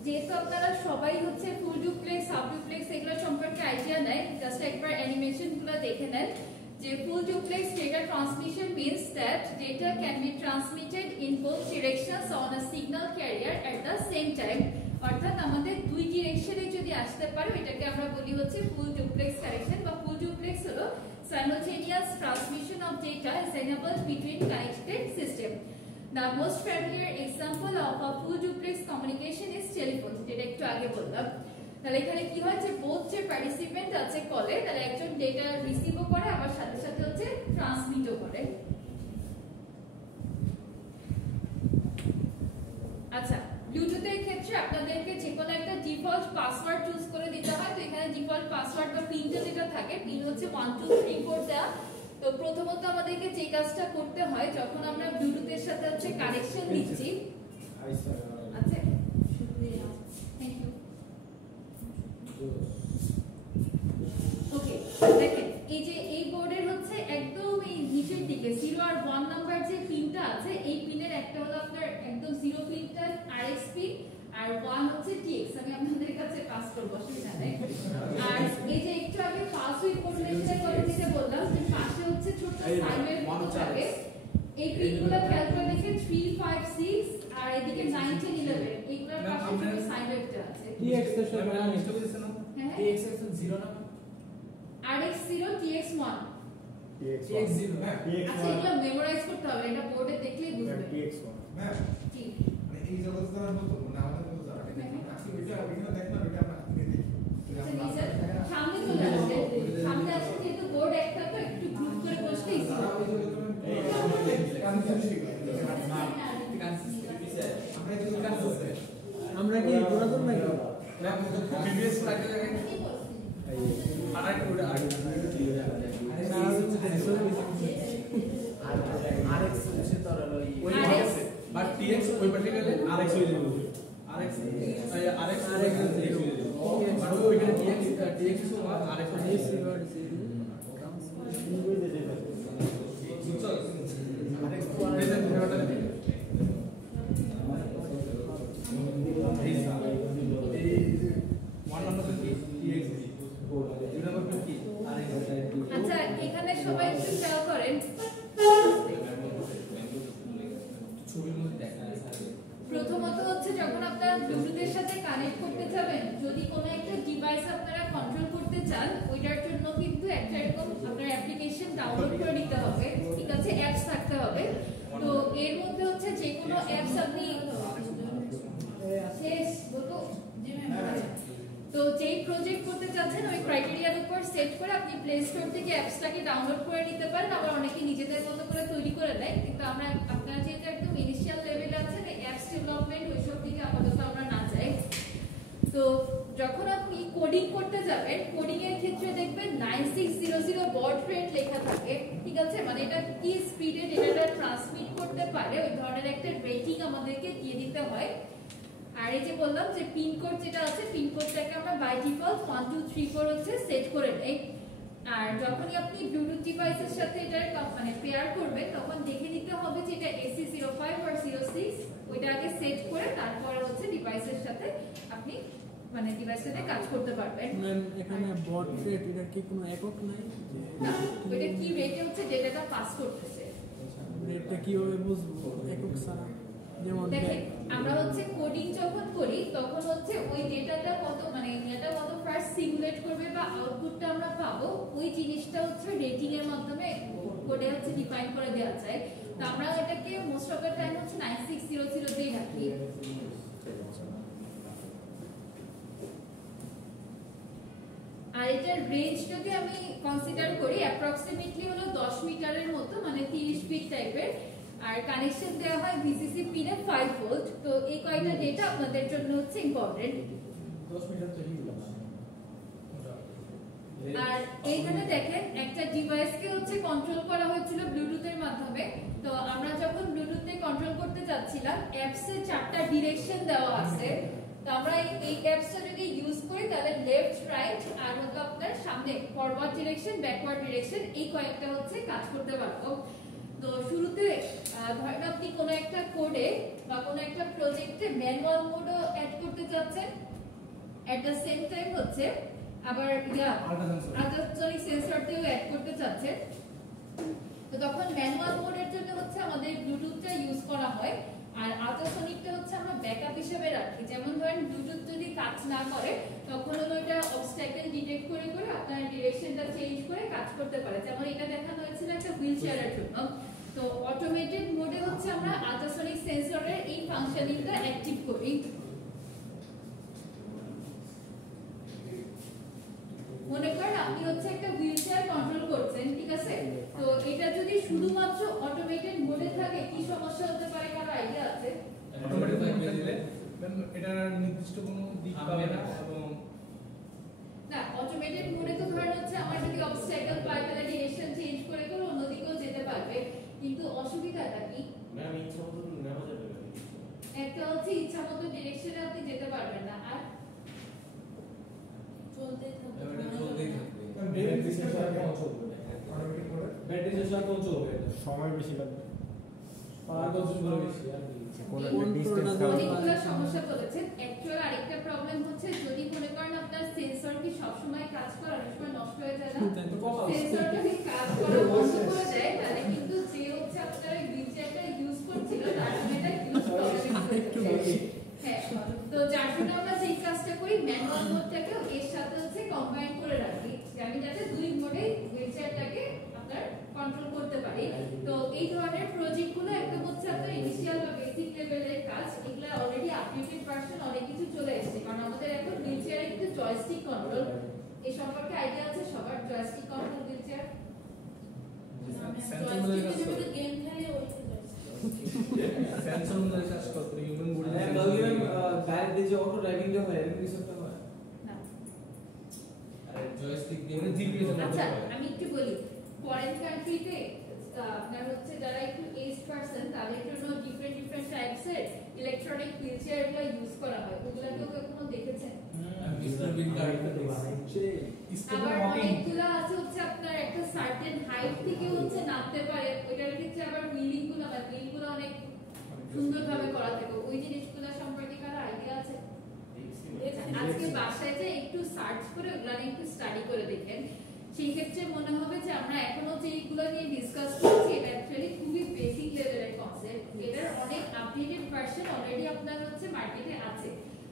যেহেতু আপনারা সবাই হচ্ছে ফুল ডুপ্লেক্স, হাফ ডুপ্লেক্স এগুলো সম্পর্কে আইডিয়া নেয়, জাস্ট একবার অ্যানিমেশনগুলো দেখে নেন। যে full duplex data transmission means that data can be transmitted in both directions on a signal carrier at the same time, অর্থাৎ আমাদের দুই ডিরেকশনে যদি আসতে পারে এটাকে আমরা বলি হচ্ছে ফুল ডুপ্লেক্স কানেকশন। বা ফুল ডুপ্লেক্স হলো simultaneous transmission of data is enabled between connected system. The most familiar example of a full duplex communication is telephone, যেটা একটু আগে বললাম। তাহলে এখানে কি হয় যে বোথ যে পার্টিসিপেন্ট আছে কলে, তাহলে একজন ডেটা রিসিভও করে আবার সাথে সাথে হচ্ছে ট্রান্সমিটও করে। আচ্ছা, ব্লুটুথের ক্ষেত্রে আপনাদেরকে যে কোনো একটা ডিফল্ট পাসওয়ার্ড চুজ করে দিতে হয়। তো এখানে ডিফল্ট পাসওয়ার্ড বা পিনটা যেটা থাকে, পিন হচ্ছে 1 2 3 4 দেওয়া। তো প্রথমত আমাদেরকে যে কাজটা করতে হয় যখন আমরা ব্লুটুথের সাথে হচ্ছে কানেকশন দিচ্ছি, আচ্ছা থ্যাংক ইউ, ওকে দেখেন এই যে এই বোর্ডের হচ্ছে একদম এই নিচের দিকে 0 আর 1 নাম্বার যে পিনটা আছে, এই পিনের একটা হলো আপনার একদম 0 পিনটা RX পিন আর 1 হচ্ছে TX। আমি আপনাদের কাছে পাস করব, অসুবিধা নেই। আর এই যে একটু আগে পাস উইথ কোরিলেশনের কথা যেটা বললাম, যে পাশে হচ্ছে ছোট সাইন ওয়েভ মতো থাকে, এই পিনগুলো খেয়াল করে দেখেন 3 5 6 আর এদিকে 9 10 11 এগুলোর পাশে ছোট সাইন ওয়েভটা আছে। TX এর সাথে মিস্টেক হয়েছে না? হ্যাঁ TX এর 0 না RX 0 TX 1। TX 0 না আচ্ছা এগুলো মেমোরাইজ করতে হবে, এটা বোর্ডে দেখলেই বুঝবেন। ম্যাম জি মানে এই জগৎ দ্বারা বলতো না আমাদের মতো যারা এটা এটা দেখ না এটা আমরা দেখি আচ্ছা নিচে সামনে চলে আসছে, সামনে আসছে যেহেতু বোর্ড একটা তো একটু গ্রুপ করে বসলেই যারা ওই জগৎ আমরা কি পুরাতন নাকি? ম্যাম বিবিএস লাগে আরেক ওটা RX হচ্ছে তরল ওই আছে বাট TX ওই পাশে গেলে RX হয়ে যাবে, RX RX হয়ে যাবে বাট ওইখানে TX তো RX হয়ে যাবে। বুঝছো RX তো প্রেজেন্ট ভিডিওটা দেখে এই 1 নম্বর কি TX 2 নম্বর কি RX। আচ্ছা এখানে সবাই একটু খেয়াল করেন, ছবির মধ্যে দেখা যায় প্রথমত হচ্ছে যখন আপনারা ব্লুটুথের সাথে কানেক্ট করতে যাবেন, যদি কোনো একটা ডিভাইস আপনারা কন্ট্রোল করতে চান, ওইটার জন্য কিন্তু একটা এরকম আপনার অ্যাপ্লিকেশন ডাউনলোড করে নিতে হবে, ঠিক আছে, অ্যাপস থাকতে হবে। তো এর মধ্যে হচ্ছে যে কোনো অ্যাপস আপনি শেষ বলবো, তো যেই প্রজেক্ট করতে চাচ্ছেন ওই ক্রাইটেরিয়ার উপর সেট করে আপনি প্লে স্টোর থেকে অ্যাপসটাকে ডাউনলোড করে নিতে পারেন। আবার অনেকে নিজেদের মতো করে তৈরি করে নেয়, কিন্তু আমরা আপনারা যেহেতু একদম ইনিশিয়াল লেভেলে আছেন, এই অ্যাপস ডেভেলপমেন্ট ওইসব দিকে আপাতত আমরা না যাই। তো যখন আপনি কোডিং করতে যাবেন, কোডিং এর ক্ষেত্রে দেখবেন 9600 বড রেট লেখা থাকে, ঠিক আছে, মানে এটা কি স্পিডে ডেটাটা ট্রান্সমিট করতে পারে ওই ধরনের একটা রেটিং আমাদেরকে দিয়ে দিতে হয়। আর এই যে বললাম যে পিন কোড যেটা আছে, পিন কোডটাকে আমরা বাই ডিফল্ট 1 2 3 4 হচ্ছে সেট করে নেয়। আর যখনই আপনি ব্লুটুথ ডিভাইসের সাথে এটার মানে পেয়ার করবেন তখন দেখে নিতে হবে যে এটা AC05 or 06 ওইটা আগে সেট করে তারপর হচ্ছে ডিভাইসের সাথে আপনি মানে ডিভাইসের সাথে কাজ করতে পারবেন। ম্যাম এখানে বট রেট এটার কি কোনো একক নাই? না, ওইটা কি রেটে হচ্ছে ডেটাটা পাস করতেছে রেটটা কিভাবে বুঝবো একক ছাড়া? যেমন দেখেন আমরা হচ্ছে কোডিং যখন করি তখন হচ্ছে ওই ডেটাটা কত মানে এটা কত ফার্স্ট সিমুলেট করবে বা আউটপুটটা আমরা পাবো ওই জিনিসটা হচ্ছে রেটিং এর মাধ্যমে কোডে হচ্ছে ডিফাইন করে দেওয়া যায়। তো আমরা এটাকে মোস্ট অফ দ্য টাইম হচ্ছে 9600 দিয়ে রাখি। আর এটার রেঞ্জ যদি আমি কনসিডার করি অ্যাপ্রক্সিমেটলি হলো 10 মিটারের মতো মানে 30 ফিট টাইপের। আর কানেকশন দেওয়া হয় ভিসিসি পিনে 5 ভোল্ট। তো এই কয়টা ডেটা আপনাদের জন্য হচ্ছে ইম্পর্টেন্ট। 10 মিটার তো কি বলা আর এইখানে দেখেন একটা ডিভাইসকে হচ্ছে কন্ট্রোল করা হয়েছিল ব্লুটুথের মাধ্যমে। তো আমরা যখন ব্লুটুথে কন্ট্রোল করতে যাচ্ছিলাম অ্যাপসে 4টা ডিরেকশন দেওয়া আছে। তো আমরা এই অ্যাপসটা যদি ইউজ করি তাহলে লেফট রাইট আর হলো আপনার সামনে ফরওয়ার্ড ডিরেকশন ব্যাকওয়ার্ড ডিরেকশন এই কয়েকটা হচ্ছে কাজ করতে পারবো। তো শুরুতে ধরেন আপনি কোনো একটা কোডে বা কোনো একটা প্রজেক্টে ম্যানুয়াল মোডও অ্যাড করতে যাচ্ছেন এট দ্য সেম টাইম হচ্ছে আবার আল্ট্রাসনিক সেন্সর দিয়েও অ্যাড করতে চাচ্ছেন। তো তখন ম্যানুয়াল মোডের জন্য হচ্ছে আমাদের ব্লুটুথটা ইউজ করা হয় আর আল্ট্রাসনিকটা হচ্ছে আমরা ব্যাকআপ হিসেবে রাখি। যেমন ধরেন ব্লুটুথ যদি কাজ না করে তখন হলো এটা অবস্ট্যাকল ডিটেক্ট করে করে আপনার ডিরেকশনটা চেঞ্জ করে কাজ করতে পারে। যেমন এটা দেখানো হয়েছিল একটা হুইল চেয়ারের জন্য। তো অটোমেটেড মোডে হচ্ছে আমরা আল্ট্রাসনিক সেন্সরের এই ফাংশনিংটা অ্যাক্টিভ করি। মনে করেন আপনি হচ্ছে একটা হুইল চেয়ার কন্ট্রোল করছেন, ঠিক আছে? তো এটা যদি শুধুমাত্র অটোমেটেড মোডে থাকে কি সমস্যা হতে পারে কারো আইডিয়া আছে? অটোমেটিক থাকবে দিলে ম্যাম এটা নির্দিষ্ট কোনো দিক পাবে না এবং না অটোমেটেড মোডে তো ধরেন হচ্ছে আমার যদি অবস্ট্যাকল পাই তাহলে ডিরেকশন চেঞ্জ করে করে অন্যদিকেও যেতে পারবে। কিন্তু অসুবিধাটা কি? ম্যাম ইচ্ছা মতো নেওয়া যাবে না। একটা হচ্ছে ইচ্ছা মতো ডিরেকশনে আপনি যেতে পারবেন না আর চলতেই থাকবে। এটা চলতেই থাকবে। ব্যাটারি সেন্সর কেমন চলবে অটোমেটিক করে ব্যাটারি সেন্সর কোন চলবে এটা সময় বেশি লাগবে পাওয়ার কনজিউম বেশি আর কি অনেকগুলো সমস্যা বলেছেন। অ্যাকচুয়াল আরেকটা প্রবলেম হচ্ছে যদি মনে করেন আপনার সেন্সর কি সবসময় কাজ করে অনেক সময় নষ্ট হয়ে যায় না, সেন্সরটা যদি কাজ করা বন্ধ করে দেয় তাহলে কিন্তু যে হচ্ছে আপনার হুইলচেয়ারটা ইউজ করছিল তার জন্য এটা ইউজ প্রবলেম। হ্যাঁ, তো যার জন্য আমরা যেই কাজটা করি ম্যানুয়াল মোডটাকে এর সাথে হচ্ছে কম্বাইন করে রাখি আমি যাতে দুই মোডে হুইলচেয়ারটাকে আপনার কন্ট্রোল করতে পারি। তো এই ধরনের প্রজেক্টগুলো একদম হচ্ছে আপনার ইনিশিয়াল বা বেসিক লেভেলের কাজ। এগুলো অলরেডি আপডেটেড ভার্সন অনেক কিছু চলে এসেছে কারণ আমাদের এখন হুইলচেয়ারে কিন্তু জয়স্টিক কন্ট্রোল এই সম্পর্কে আইডিয়া আছে সবার? জয়স্টিক কন্ট্রোল হুইলচেয়ার গেম খেলে সেন্সর অনুযায়ী কাজ করতে হিউম্যান বডি বাইরে দিয়ে যে অটো ড্রাইভিং যে হয় এরকম কিছু একটা হয় না। আরে জয়স্টিক দিয়ে মানে জিপিএস এর আচ্ছা আমি একটু বলি ফরেন কান্ট্রিতে আপনার হচ্ছে যারা একটু এজ পারসন তাদের জন্য ডিফারেন্ট টাইপস এর ইলেকট্রনিক হুইলচেয়ার গুলো ইউজ করা হয়। ওগুলা কেউ কখনো দেখেছেন? মিস্টার বিন গাড়িটা দেখছি আবার অনেকগুলো আছে হচ্ছে আপনার একটা সার্টেন হাইট থেকে হচ্ছে নামতে পারে ওইটার ক্ষেত্রে আবার হুইলিং গুলো অনেক সুন্দরভাবে করা থাকে। ওই জিনিসগুলো সম্পর্কে কারো আইডিয়া আছে? আজকে বাসায় যে একটু সার্চ করে ওগুলা নিয়ে একটু স্টাডি করে দেখেন। সেই ক্ষেত্রে মনে হবে যে আমরা এখনো যেগুলো নিয়ে ডিসকাস করছি এটা অ্যাকচুয়ালি খুবই বেসিক লেভেলের কনসেপ্ট। এটার অনেক আপডেটেড ভার্সন অলরেডি আপনার হচ্ছে মার্কেটে আছে।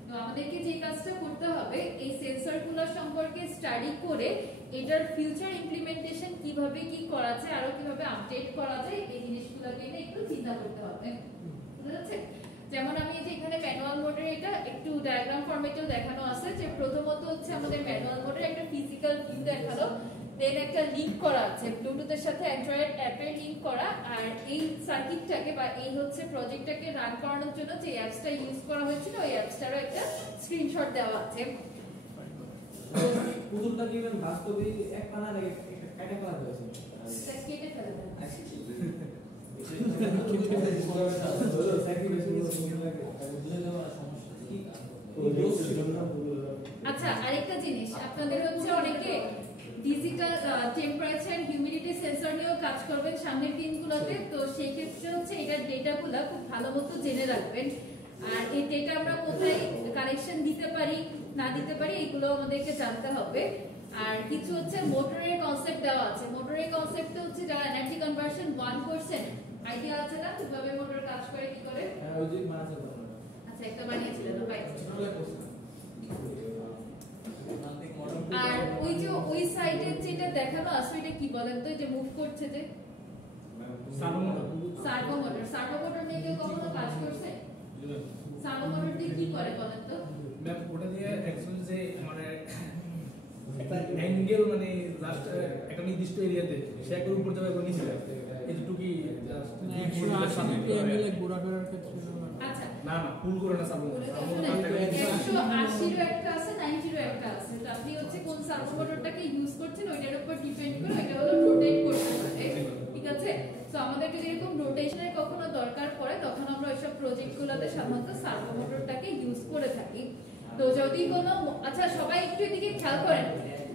তো আমাদেরকে যে কাজটা করতে হবে এই সেন্সরগুলো সম্পর্কে স্টাডি করে এটার ফিউচার ইমপ্লিমেন্টেশন কিভাবে কি করা যায় আরো কিভাবে আপডেট করা যায় এই জিনিসগুলোকে নিয়ে একটু চিন্তা করতে হবে। বুঝা যাচ্ছে? যেমন আমি এই যে এখানে ম্যানুয়াল মোডের এটা একটু ডায়াগ্রাম ফরম্যাটেও দেখানো আছে যে প্রথমত হচ্ছে আমাদের ম্যানুয়াল মোডের একটা ফিজিক্যাল ভিউ দেখালো, দেন একটা লিংক করা আছে ব্লুটুথের সাথে অ্যান্ড্রয়েড অ্যাপের লিংক করা। আর এই সার্কিটটাকে বা এই হচ্ছে প্রজেক্টটাকে রান করানোর জন্য যে অ্যাপসটা ইউজ করা হয়েছিল ওই অ্যাপসটারও একটা স্ক্রিনশট দেওয়া আছে। পুতুলটা কি বাস্তবে এক পানা লাগে কাটে ফেলা হয়েছে সেটা কেটে ফেলে দেন। আচ্ছা আরেকটা জিনিস আপনাদের হচ্ছে অনেকে ডিজিটাল টেম্পারেচার হিউমিডিটি সেন্সর নিয়েও কাজ করবেন সামনের দিনগুলোতে, তো সেই ক্ষেত্রে হচ্ছে এটার ডেটাগুলো খুব ভালো মতো জেনে রাখবেন। আর এই ডেটা আমরা কোথায় কানেকশন দিতে পারি না দিতে পারি এগুলো আমাদেরকে জানতে হবে। আর কিছু হচ্ছে মোটরের কনসেপ্ট দেওয়া আছে। মোটরের কনসেপ্ট হচ্ছে যারা এনার্জি কনভার্সন 1% আইডিয়া আছে না কিভাবে মোটর কাজ করে কি করে? ওই যে মাঝে আচ্ছা একটা বানিয়েছিলেন ভাই। আর ওই যে ওই সাইডে যেটা দেখানো আছে এটা কি বলেন তো, যে মুভ করছে যে সার্ভো মোটর। সার্ভো মোটর নিয়ে কেউ কখনো কাজ করছে? সার্ভো মোটর দিয়ে কি করে বলেন তো? ম্যাম ওটা দিয়ে অ্যাকচুয়ালি যে মানে একটা অ্যাঙ্গেল মানে জাস্ট একটা নির্দিষ্ট এরিয়াতে সে একবার উপর যাবে একবার নিচে যাবে এতটুকুই জাস্ট 180 ডিগ্রি অ্যাঙ্গেলে ঘোরা করার ক্ষেত্রে আচ্ছা না না ফুল করে না সাবো 180 এর একটা আছে 90 এর একটা আছে। তো আপনি হচ্ছে কোন সার্ভো মোটরটাকে ইউজ করছেন ওইটার উপর ডিপেন্ড করে এটা হলো রোটেট করতে পারে, ঠিক আছে? সো আমাদের যদি এরকম রোটেশনের কখনো দরকার পড়ে তখন আমরা ওইসব প্রজেক্টগুলোতে সাধারণত সার্ভো মোটরটাকে ইউজ করে থাকি। তো যদি কোনো আচ্ছা সবাই একটু এদিকে খেয়াল করেন,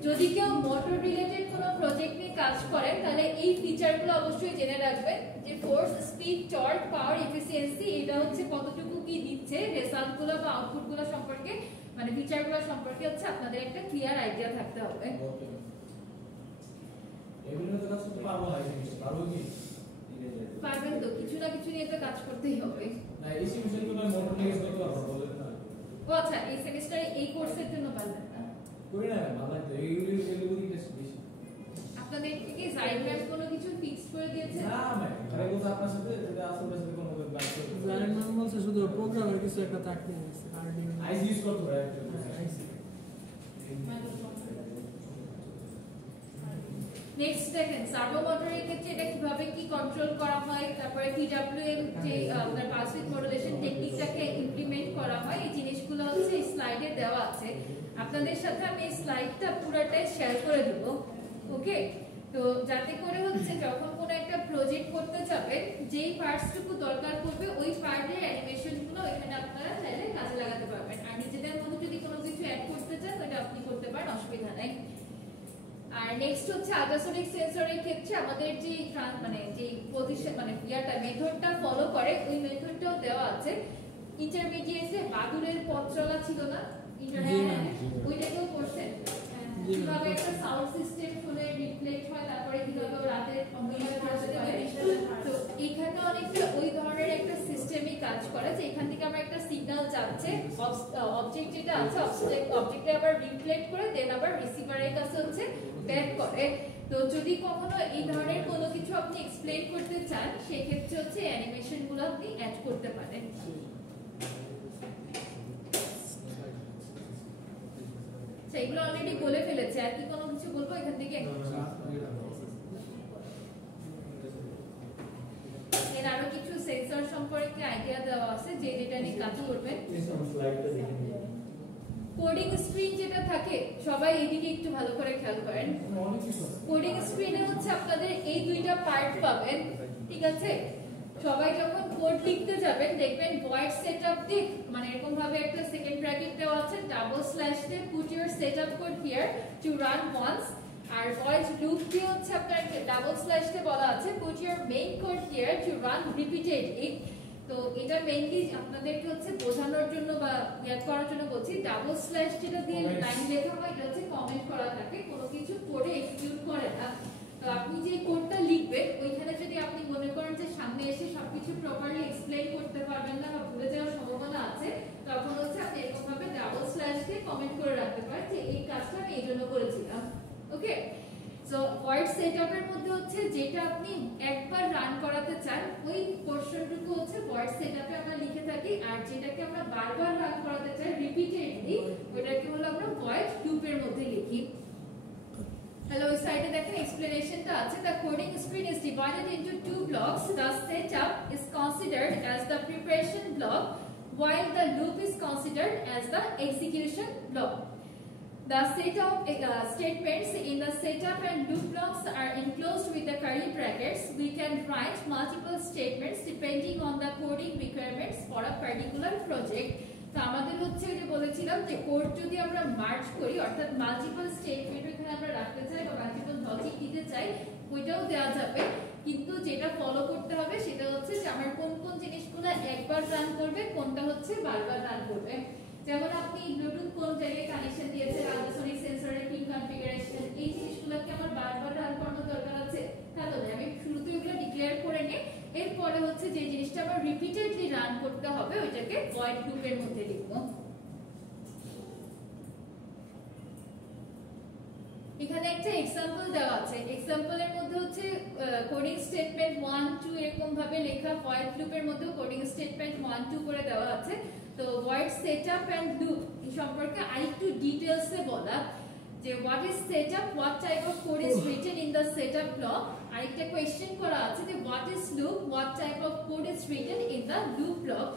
যদি কেউ মোটর রিলেটেড কোনো প্রজেক্ট নিয়ে কাজ করেন তাহলে এই ফিচারগুলো অবশ্যই জেনে রাখবেন যে ফোর্স, স্পিড, টর্ক, পাওয়ার, এফিসিয়েন্সি এটা হচ্ছে কতটুকু কি দিচ্ছে, রেজাল্টগুলো বা আউটপুটগুলো সম্পর্কে মানে ফিচারগুলো সম্পর্কে হচ্ছে আপনাদের একটা ক্লিয়ার আইডিয়া থাকতে হবে। এগুলো তো কাজ করতে পারবো না জিনিস পারবো কি? পারবেন তো, কিছু না কিছু নিয়ে তো কাজ করতেই হবে। না এই সিস্টেম তো আমি মোটর নিয়ে করতে পারবো বলেন না। ও আচ্ছা এই সেমিস্টারে এই কোর্সের জন্য পারবেন না? করি না ভালো তো এইগুলো টেস্ট বেশি। আপনাদের কি জাইড ম্যাপ কোনো কিছু ফিক্স করে দিয়েছে? না ম্যাম আরে কথা আপনার সাথে যদি আসলে সাথে কোনো ব্যাপার জানেন না বলছে শুধু প্রোগ্রামের কিছু একটা থাকতে আছে আর আইস ইউজ করতে হয় নেক্সট দেখেন সার্ভো মোটরের ক্ষেত্রে এটা কিভাবে কি কন্ট্রোল করা হয়, তারপরে পিডব্লিউএম যে আপনার পালস উইড মডুলেশন টেকনিকটাকে ইমপ্লিমেন্ট করা হয়, এই জিনিসগুলো হচ্ছে এই স্লাইডে দেওয়া আছে। আপনাদের সাথে আমি এই স্লাইডটা পুরোটাই শেয়ার করে দেব, ওকে? তো যাতে করে হচ্ছে যখন কোনো একটা প্রজেক্ট করতে যাবেন যেই পার্টসটুকু দরকার পড়বে ওই পার্টের অ্যানিমেশনগুলো এখানে আপনারা চাইলে কাজে লাগাতে পারবেন। আর নিজেদের মধ্যে যদি কোনো কিছু অ্যাড করতে চান ওটা আপনি করতে পারেন, অসুবিধা নাই। আর নেক্সট হচ্ছে আল্ট্রাসোনিক সেন্সরের ক্ষেত্রে আমাদের যে মানে যে পজিশন মানে ইয়াটা মেথডটা ফলো করে ওই মেথডটাও দেওয়া আছে। ইন্টারমিডিয়েটে বাদুরের পথ চলা ছিল না, ওইটাকেও করছেন কিভাবে একটা সাউন্ড সিস্টেম শুনে রিফ্লেক্ট হয়, তারপরে কিভাবে রাতের তো এখানে অনেকটা ওই ধরনের একটা সিস্টেমই কাজ করে যে এখান থেকে আমরা একটা সিগন্যাল যাচ্ছে অবজেক্ট যেটা আছে অবজেক্টে আবার রিফ্লেক্ট করে দেন আবার রিসিভারের কাছে হচ্ছে ব্যাক করে। তো যদি কখনো এই ধরনের কোনো কিছু আপনি এক্সপ্লেইন করতে চান সেক্ষেত্রে হচ্ছে অ্যানিমেশনগুলো আপনি অ্যাড করতে পারেন। সেগুলো অলরেডি বলে ফেলেছে, আর কি কোনো কিছু বলবো এখান থেকে? এর আরো কিছু সেন্সর সম্পর্কে আইডিয়া দেওয়া আছে যে যেটা নিয়ে কাজ করবেন। কোডিং স্ক্রিন যেটা থাকে সবাই এদিকে একটু ভালো করে খেয়াল করেন। কোডিং স্ক্রিনে হচ্ছে আপনাদের এই দুইটা পার্ট পাবেন, ঠিক আছে? সবাই যখন কোড লিখতে যাবেন দেখবেন ভয়েড সেটআপ দিয়ে মানে এরকম ভাবে একটা সেকেন্ড ব্র্যাকেট দেওয়া আছে, ডাবল স্ল্যাশ দিয়ে put your setup code here to run once. আর ভয়েড লুপ দিয়ে হচ্ছে আপনার ডাবল স্ল্যাশ দিয়ে বলা আছে put your main code here to run repeatedly. তো এটা মেইনলি আপনাদেরকে হচ্ছে বোঝানোর জন্য বা ইয়াদ করার জন্য বলছি। ডাবল স্ল্যাশ যেটা দিয়ে লাইন লেখা হয় এটা হচ্ছে কমেন্ট করা থাকে, কোনো কিছু করে এক্সিকিউট করে না। তো আপনি যে কোডটা লিখবেন ওইখানে যদি আপনি মনে করেন যে সামনে এসে সবকিছু প্রপারলি এক্সপ্লেইন করতে পারবেন না বা ভুলে যাওয়ার সম্ভাবনা আছে তখন হচ্ছে আপনি এরকম ভাবে ডাবল স্ল্যাশ দিয়ে কমেন্ট করে রাখতে পারেন যে এই কাজটা আমি এই জন্য করেছিলাম, ওকে? সো ভয়েড সেটআপের মধ্যে হচ্ছে যেটা আপনি একবার রান করাতে চান ওই পোরশনটুকু হচ্ছে ভয়েড সেটআপে আমরা লিখে থাকি, আর যেটাকে আমরা বারবার রান করাতে চাই রিপিটেডলি ওটাকে হলো আমরা ভয়েড লুপের মধ্যে লিখি। Hello, ওই সাইডে দেখেন এক্সপ্লেনেশনটা আছে। The coding screen is divided into two blocks. The setup is considered as the preparation block, while the loop is considered as the execution block. The set of statements in the setup and loop blocks are enclosed with the curly brackets. We can write multiple statements depending on the coding requirements for a particular project. তো আমাদের হচ্ছে যে বলেছিলাম যে code যদি আমরা merge করি অর্থাৎ মাল্টিপল স্টেটমেন্ট এখানে আমরা রাখতে চাই বা মাল্টিপল লজিক দিতে চাই ওইটাও দেওয়া যাবে, কিন্তু যেটা ফলো করতে হবে সেটা হচ্ছে যে আমার কোন কোন জিনিসগুলো একবার রান করবে, কোনটা হচ্ছে বারবার রান করবে। যেমন আপনি ব্লুটুথ কোন জায়গায় কানেকশন দিয়েছেন, আলট্রাসনিক সেন্সরের পিন কনফিগারেশন, এই জিনিসগুলো কি আমার বারবার রান করানোর দরকার আছে? তাহলে আমি শুরুতে ওগুলো ডিক্লেয়ার করে নিই, এরপরে হচ্ছে যে জিনিসটা আবার রিপিটেডলি রান করতে হবে ওইটাকে ভয়েড লুপের মধ্যে লিখবো। এখানে একটা एग्जांपल দেওয়া আছে, एग्जांपलের মধ্যে হচ্ছে কোডিং স্টেটমেন্ট 1 2 এরকম ভাবে লেখা, ভয়েড লুপের মধ্যে কোডিং স্টেটমেন্ট 1 2 করে দেওয়া আছে। তো ভয়েড সেটআপ এন্ড লুপ এই সম্পর্কে আরেকটু ডিটেইলসে বলা যে what is setup, what type of code is written in the setup block. আরেকটা কোশ্চেন করা আছে যে what is loop, what type of code is written in the loop block.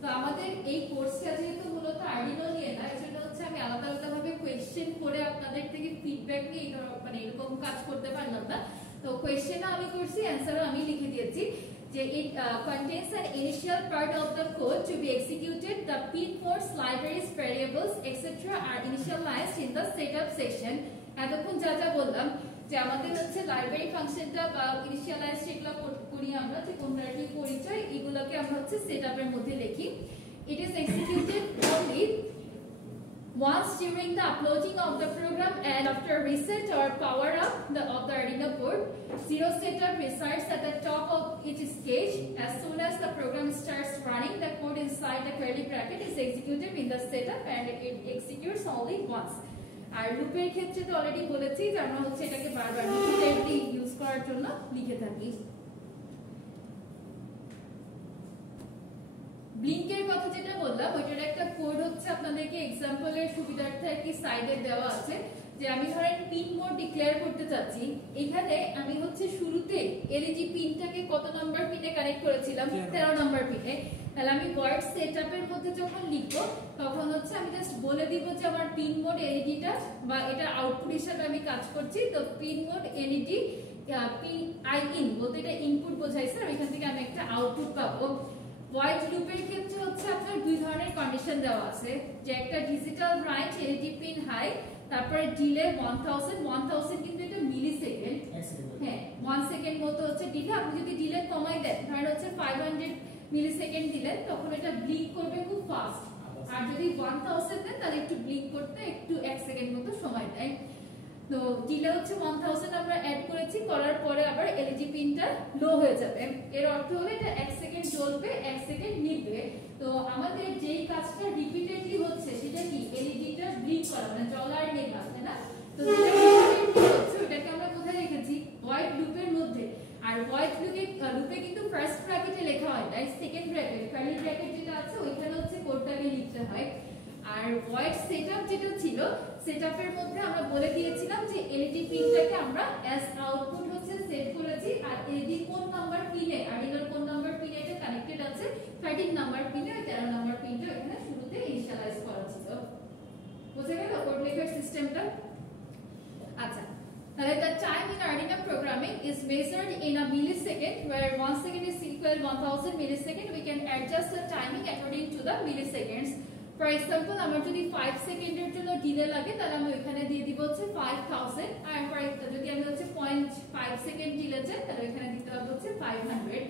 তো আমাদের এই কোর্সটা যেহেতু মূলত আরডিনো নিয়ে না, এজন্য হচ্ছে আমি আলাদা আলাদা ভাবে কোশ্চেন করে আপনাদের থেকে ফিডব্যাক নিয়ে মানে এরকম কাজ করতে পারলাম না। তো কোশ্চেনও আমি করছি, অ্যানসারও আমি লিখে দিয়েছি যে it contains an initial part of the code to be executed. The pin codes, libraries, variables, etc. are initialized in the setup section. এতক্ষণ যা যা বললাম যে আমাদের হচ্ছে লাইব্রেরি ফাংশনটা বা ইনিশিয়ালাইজ সেগুলো করি আমরা, যে কোনটা কি পরিচয় এগুলোকে আমরা হচ্ছে সেটআপের মধ্যে লিখি। It is executed only once during the uploading of the program and after reset or power up of the Arduino board. Zero setup resides at the top of each stage. As soon as the program starts running, the code inside the curly bracket is executed in the setup and it executes only once. আর লুপের ক্ষেত্রে তো already বলেছি যে আমরা হচ্ছে এটাকে বারবার repeatedly use করার জন্য লিখে থাকি। ব্লিঙ্কের কথা যেটা বললাম ওইটার একটা কোড হচ্ছে আপনাদেরকে एग्जांपलের সুবিধার্থে কি সাইডে দেওয়া আছে যে আমি ধরেন পিন মোড ডিক্লেয়ার করতে চাচ্ছি, এখানে আমি হচ্ছে শুরুতে এলইডি পিনটাকে কত নাম্বার পিনে কানেক্ট করেছিলাম, 13 নাম্বার পিনে। তাহলে আমি ভয়েড সেটআপের মধ্যে যখন লিখব তখন হচ্ছে আমি জাস্ট বলে দিব যে আমার পিন মোড এলইডিটা বা এটা আউটপুট হিসেবে আমি কাজ করছি, তো pin mode LED pin I in বলতে এটা ইনপুট বোঝাইছে, আর এখান থেকে আমি একটা আউটপুট পাবো। ভয়েড লুপের ক্ষেত্রে হচ্ছে আপনার দুই ধরনের কন্ডিশন দেওয়া আছে, যে একটা digital write LED pin high, তারপরে ডিলে 1000 কিন্তু এটা মিলি সেকেন্ড, হ্যাঁ 1 সেকেন্ড মতো হচ্ছে ডিলে। আপনি যদি ডিলে কমাই দেন ধরেন হচ্ছে 500 মিলি সেকেন্ড দিলেন তখন এটা ব্লিঙ্ক করবে খুব ফাস্ট, আর যদি 1000 দেন তাহলে একটু ব্লিঙ্ক করতে একটু 1 সেকেন্ড মতো সময় নেয়। তো ডিলে হচ্ছে 1000 আমরা অ্যাড করেছি, করার পরে আবার এলইডি পিনটা লো হয়ে যাবে, এর অর্থ হলো এটা 1 সেকেন্ড জ্বলবে 1 সেকেন্ড নিভবে। তো আমাদের যেই কাজটা রিপিটেডলি হচ্ছে সেটা কি এলইডিটা ব্লিঙ্ক করা, মানে জ্বলা আর নেভা, তাই না? তো যেটা রিপিটেডলি হচ্ছে ওটাকে আমরা কোথায় রেখেছি, ভয়েড লুপের মধ্যে। আর ভয়েড লুপে কিন্তু ফার্স্ট ব্র্যাকেটে লেখা হয় না, সেকেন্ড ব্র্যাকেট কার্লি ব্র্যাকেট যেটা আছে ওইখানে হচ্ছে কোডটাকে লিখতে হয়। আর ভয়েড সেটআপ যেটা ছিল সেটআপের মধ্যে আমরা বলে দিয়েছিলাম যে এলইডি পিনটাকে আমরা অ্যাজ আউটপুট হচ্ছে সেট করেছি, আর এলইডি কোন নাম্বার পিনে আরডিনোর কোন নাম্বার পিনে এটা কানেক্টেড আছে 13 নাম্বার পিনে, 13 নাম্বার পিনটা এখানে শুরুতে ইনিশিয়ালাইজ করা ছিল। বুঝে গেল কোড লেখার সিস্টেমটা? আচ্ছা, তাহলে the time in Arduino programming is measured in a millisecond, where 1 second is equal 1000 millisecond. We can adjust the timing according to the milliseconds. For example, আমার যদি 5 সেকেন্ডের জন্য ডিলে লাগে তাহলে আমি ওখানে দিয়ে দিব হচ্ছে 5000, আর যদি আমি হচ্ছে 0.5 সেকেন্ড ডিলে চাই তাহলে এখানে দিতে হবে হচ্ছে 500।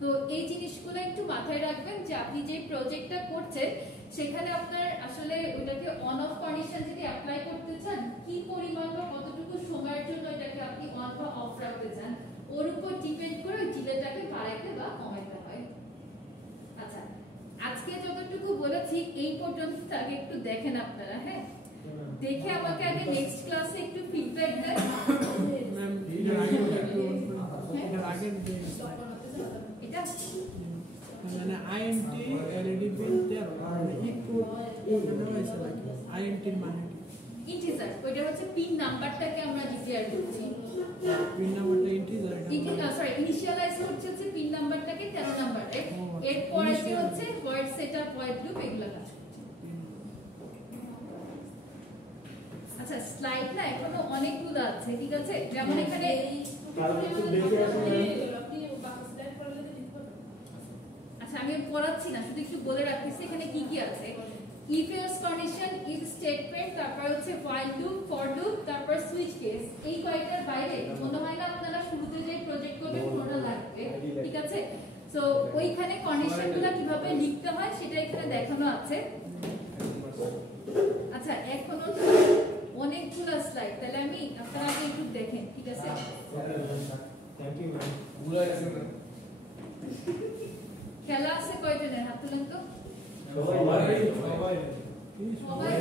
তো এই জিনিসগুলো একটু মাথায় রাখবেন যে আপনি যে প্রজেক্টটা করছেন সেখানে আপনার আসলে ওটাকে অন অফ কন্ডিশন যদি অ্যাপ্লাই করতে চান, কি পরিমাণ বা কতটুকু সময়ের জন্য এটাকে আপনি অন বা অফ রাখতে চান ওর উপর ডিপেন্ড করে ওই ডিলেটাকে বাড়াইতে বা কমাইতে হয়। আচ্ছা, আজকে যতটুকু বলেছি এই পর্যন্ত আগে একটু দেখেন আপনারা, হ্যাঁ দেখে আমাকে আগে নেক্সট ক্লাসে একটু ফিডব্যাক দেন। ম্যাম এর আগে এটা মানে আইএনটি এলইডি পিন 13 মানে একটু হয়েছে নাকি আইএনটির মানে ইন্টিজার, ওইটা হচ্ছে পিন নাম্বারটাকে আমরা ডিক্লেয়ার করছি, পিন নাম্বারটা ইন্টিজার সরি ইনিশিয়ালাইজ হচ্ছে পিন নাম্বারটাকে 13 নাম্বারে, এর পরে কি হচ্ছে ভয়েড সেটআপ ভয়েড লুপ এগুলা কাজ করছে। আচ্ছা, স্লাইড না এখনো অনেকগুলো আছে, ঠিক আছে? যেমন এখানে আচ্ছা আমি পড়াচ্ছি না, শুধু একটু বলে রাখতেছি এখানে কি কি আছে। if else condition, if statement, তারপর হচ্ছে while loop, for loop, তারপর switch case। এই কয়েকটার বাইরে মনে হয় না আপনারা শুরুতে যে প্রজেক্ট করবেন পুরোটা লাগবে, ঠিক আছে? সো ওইখানে কন্ডিশনগুলো কিভাবে লিখতে হয় সেটা এখানে দেখানো আছে। আচ্ছা, এখনো অনেকগুলো স্লাইড, তাহলে আমি আপনারা আগে একটু দেখেন, ঠিক আছে? Thank you ma'am. পুরো আছে না খেলা আছে কয়জনের হাত তুলেন তো? সবাই সবাই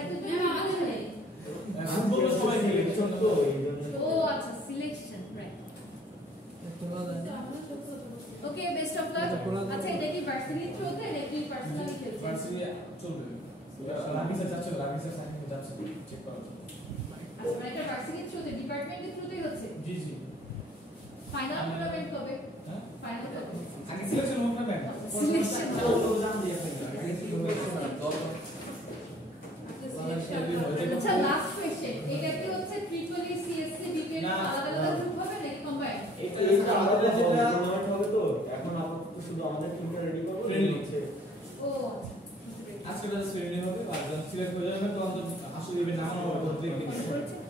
এতজন আছে নেই। এখন বলবো সবাই মিলে তো এই জন্য ও আচ্ছা, selection, right. Okay, best of luck. আচ্ছা, এটা কি ভার্সিটি থ্রুতে নাকি পার্সোনালি খেলছেন? ভার্সিটি চলবে রাবি স্যার যাচ্ছে, রাবি স্যার সাইকেল যাচ্ছে চেক করার জন্য। আচ্ছা, এটা ভার্সিটি থ্রুতে, ডিপার্টমেন্টের থ্রুতেই হচ্ছে। জি জি। ফাইনাল টুর্নামেন্ট কবে? হ্যাঁ ফাইনাল কবে? আগে সিলেকশন হোক না ব্যাংক সিলেকশন তো জান দিয়ে আচ্ছা, লাস্ট কোশ্চেন, এটা কি হচ্ছে ট্রিপল সিএসসি বিপিএল আলাদা আলাদা গ্রুপ হবে নাকি কম্বাইন্ড? এটা আলাদা যেটা হবে তো এখন আপাতত শুধু আমাদের টিমটা রেডি করব হচ্ছে ও আজকে তাহলে শ্রেণী হবে আর যখন সিলেক্ট হয়ে যাবে তখন তো আসলে ইভেন্ট নামানো হবে। আচ্ছা।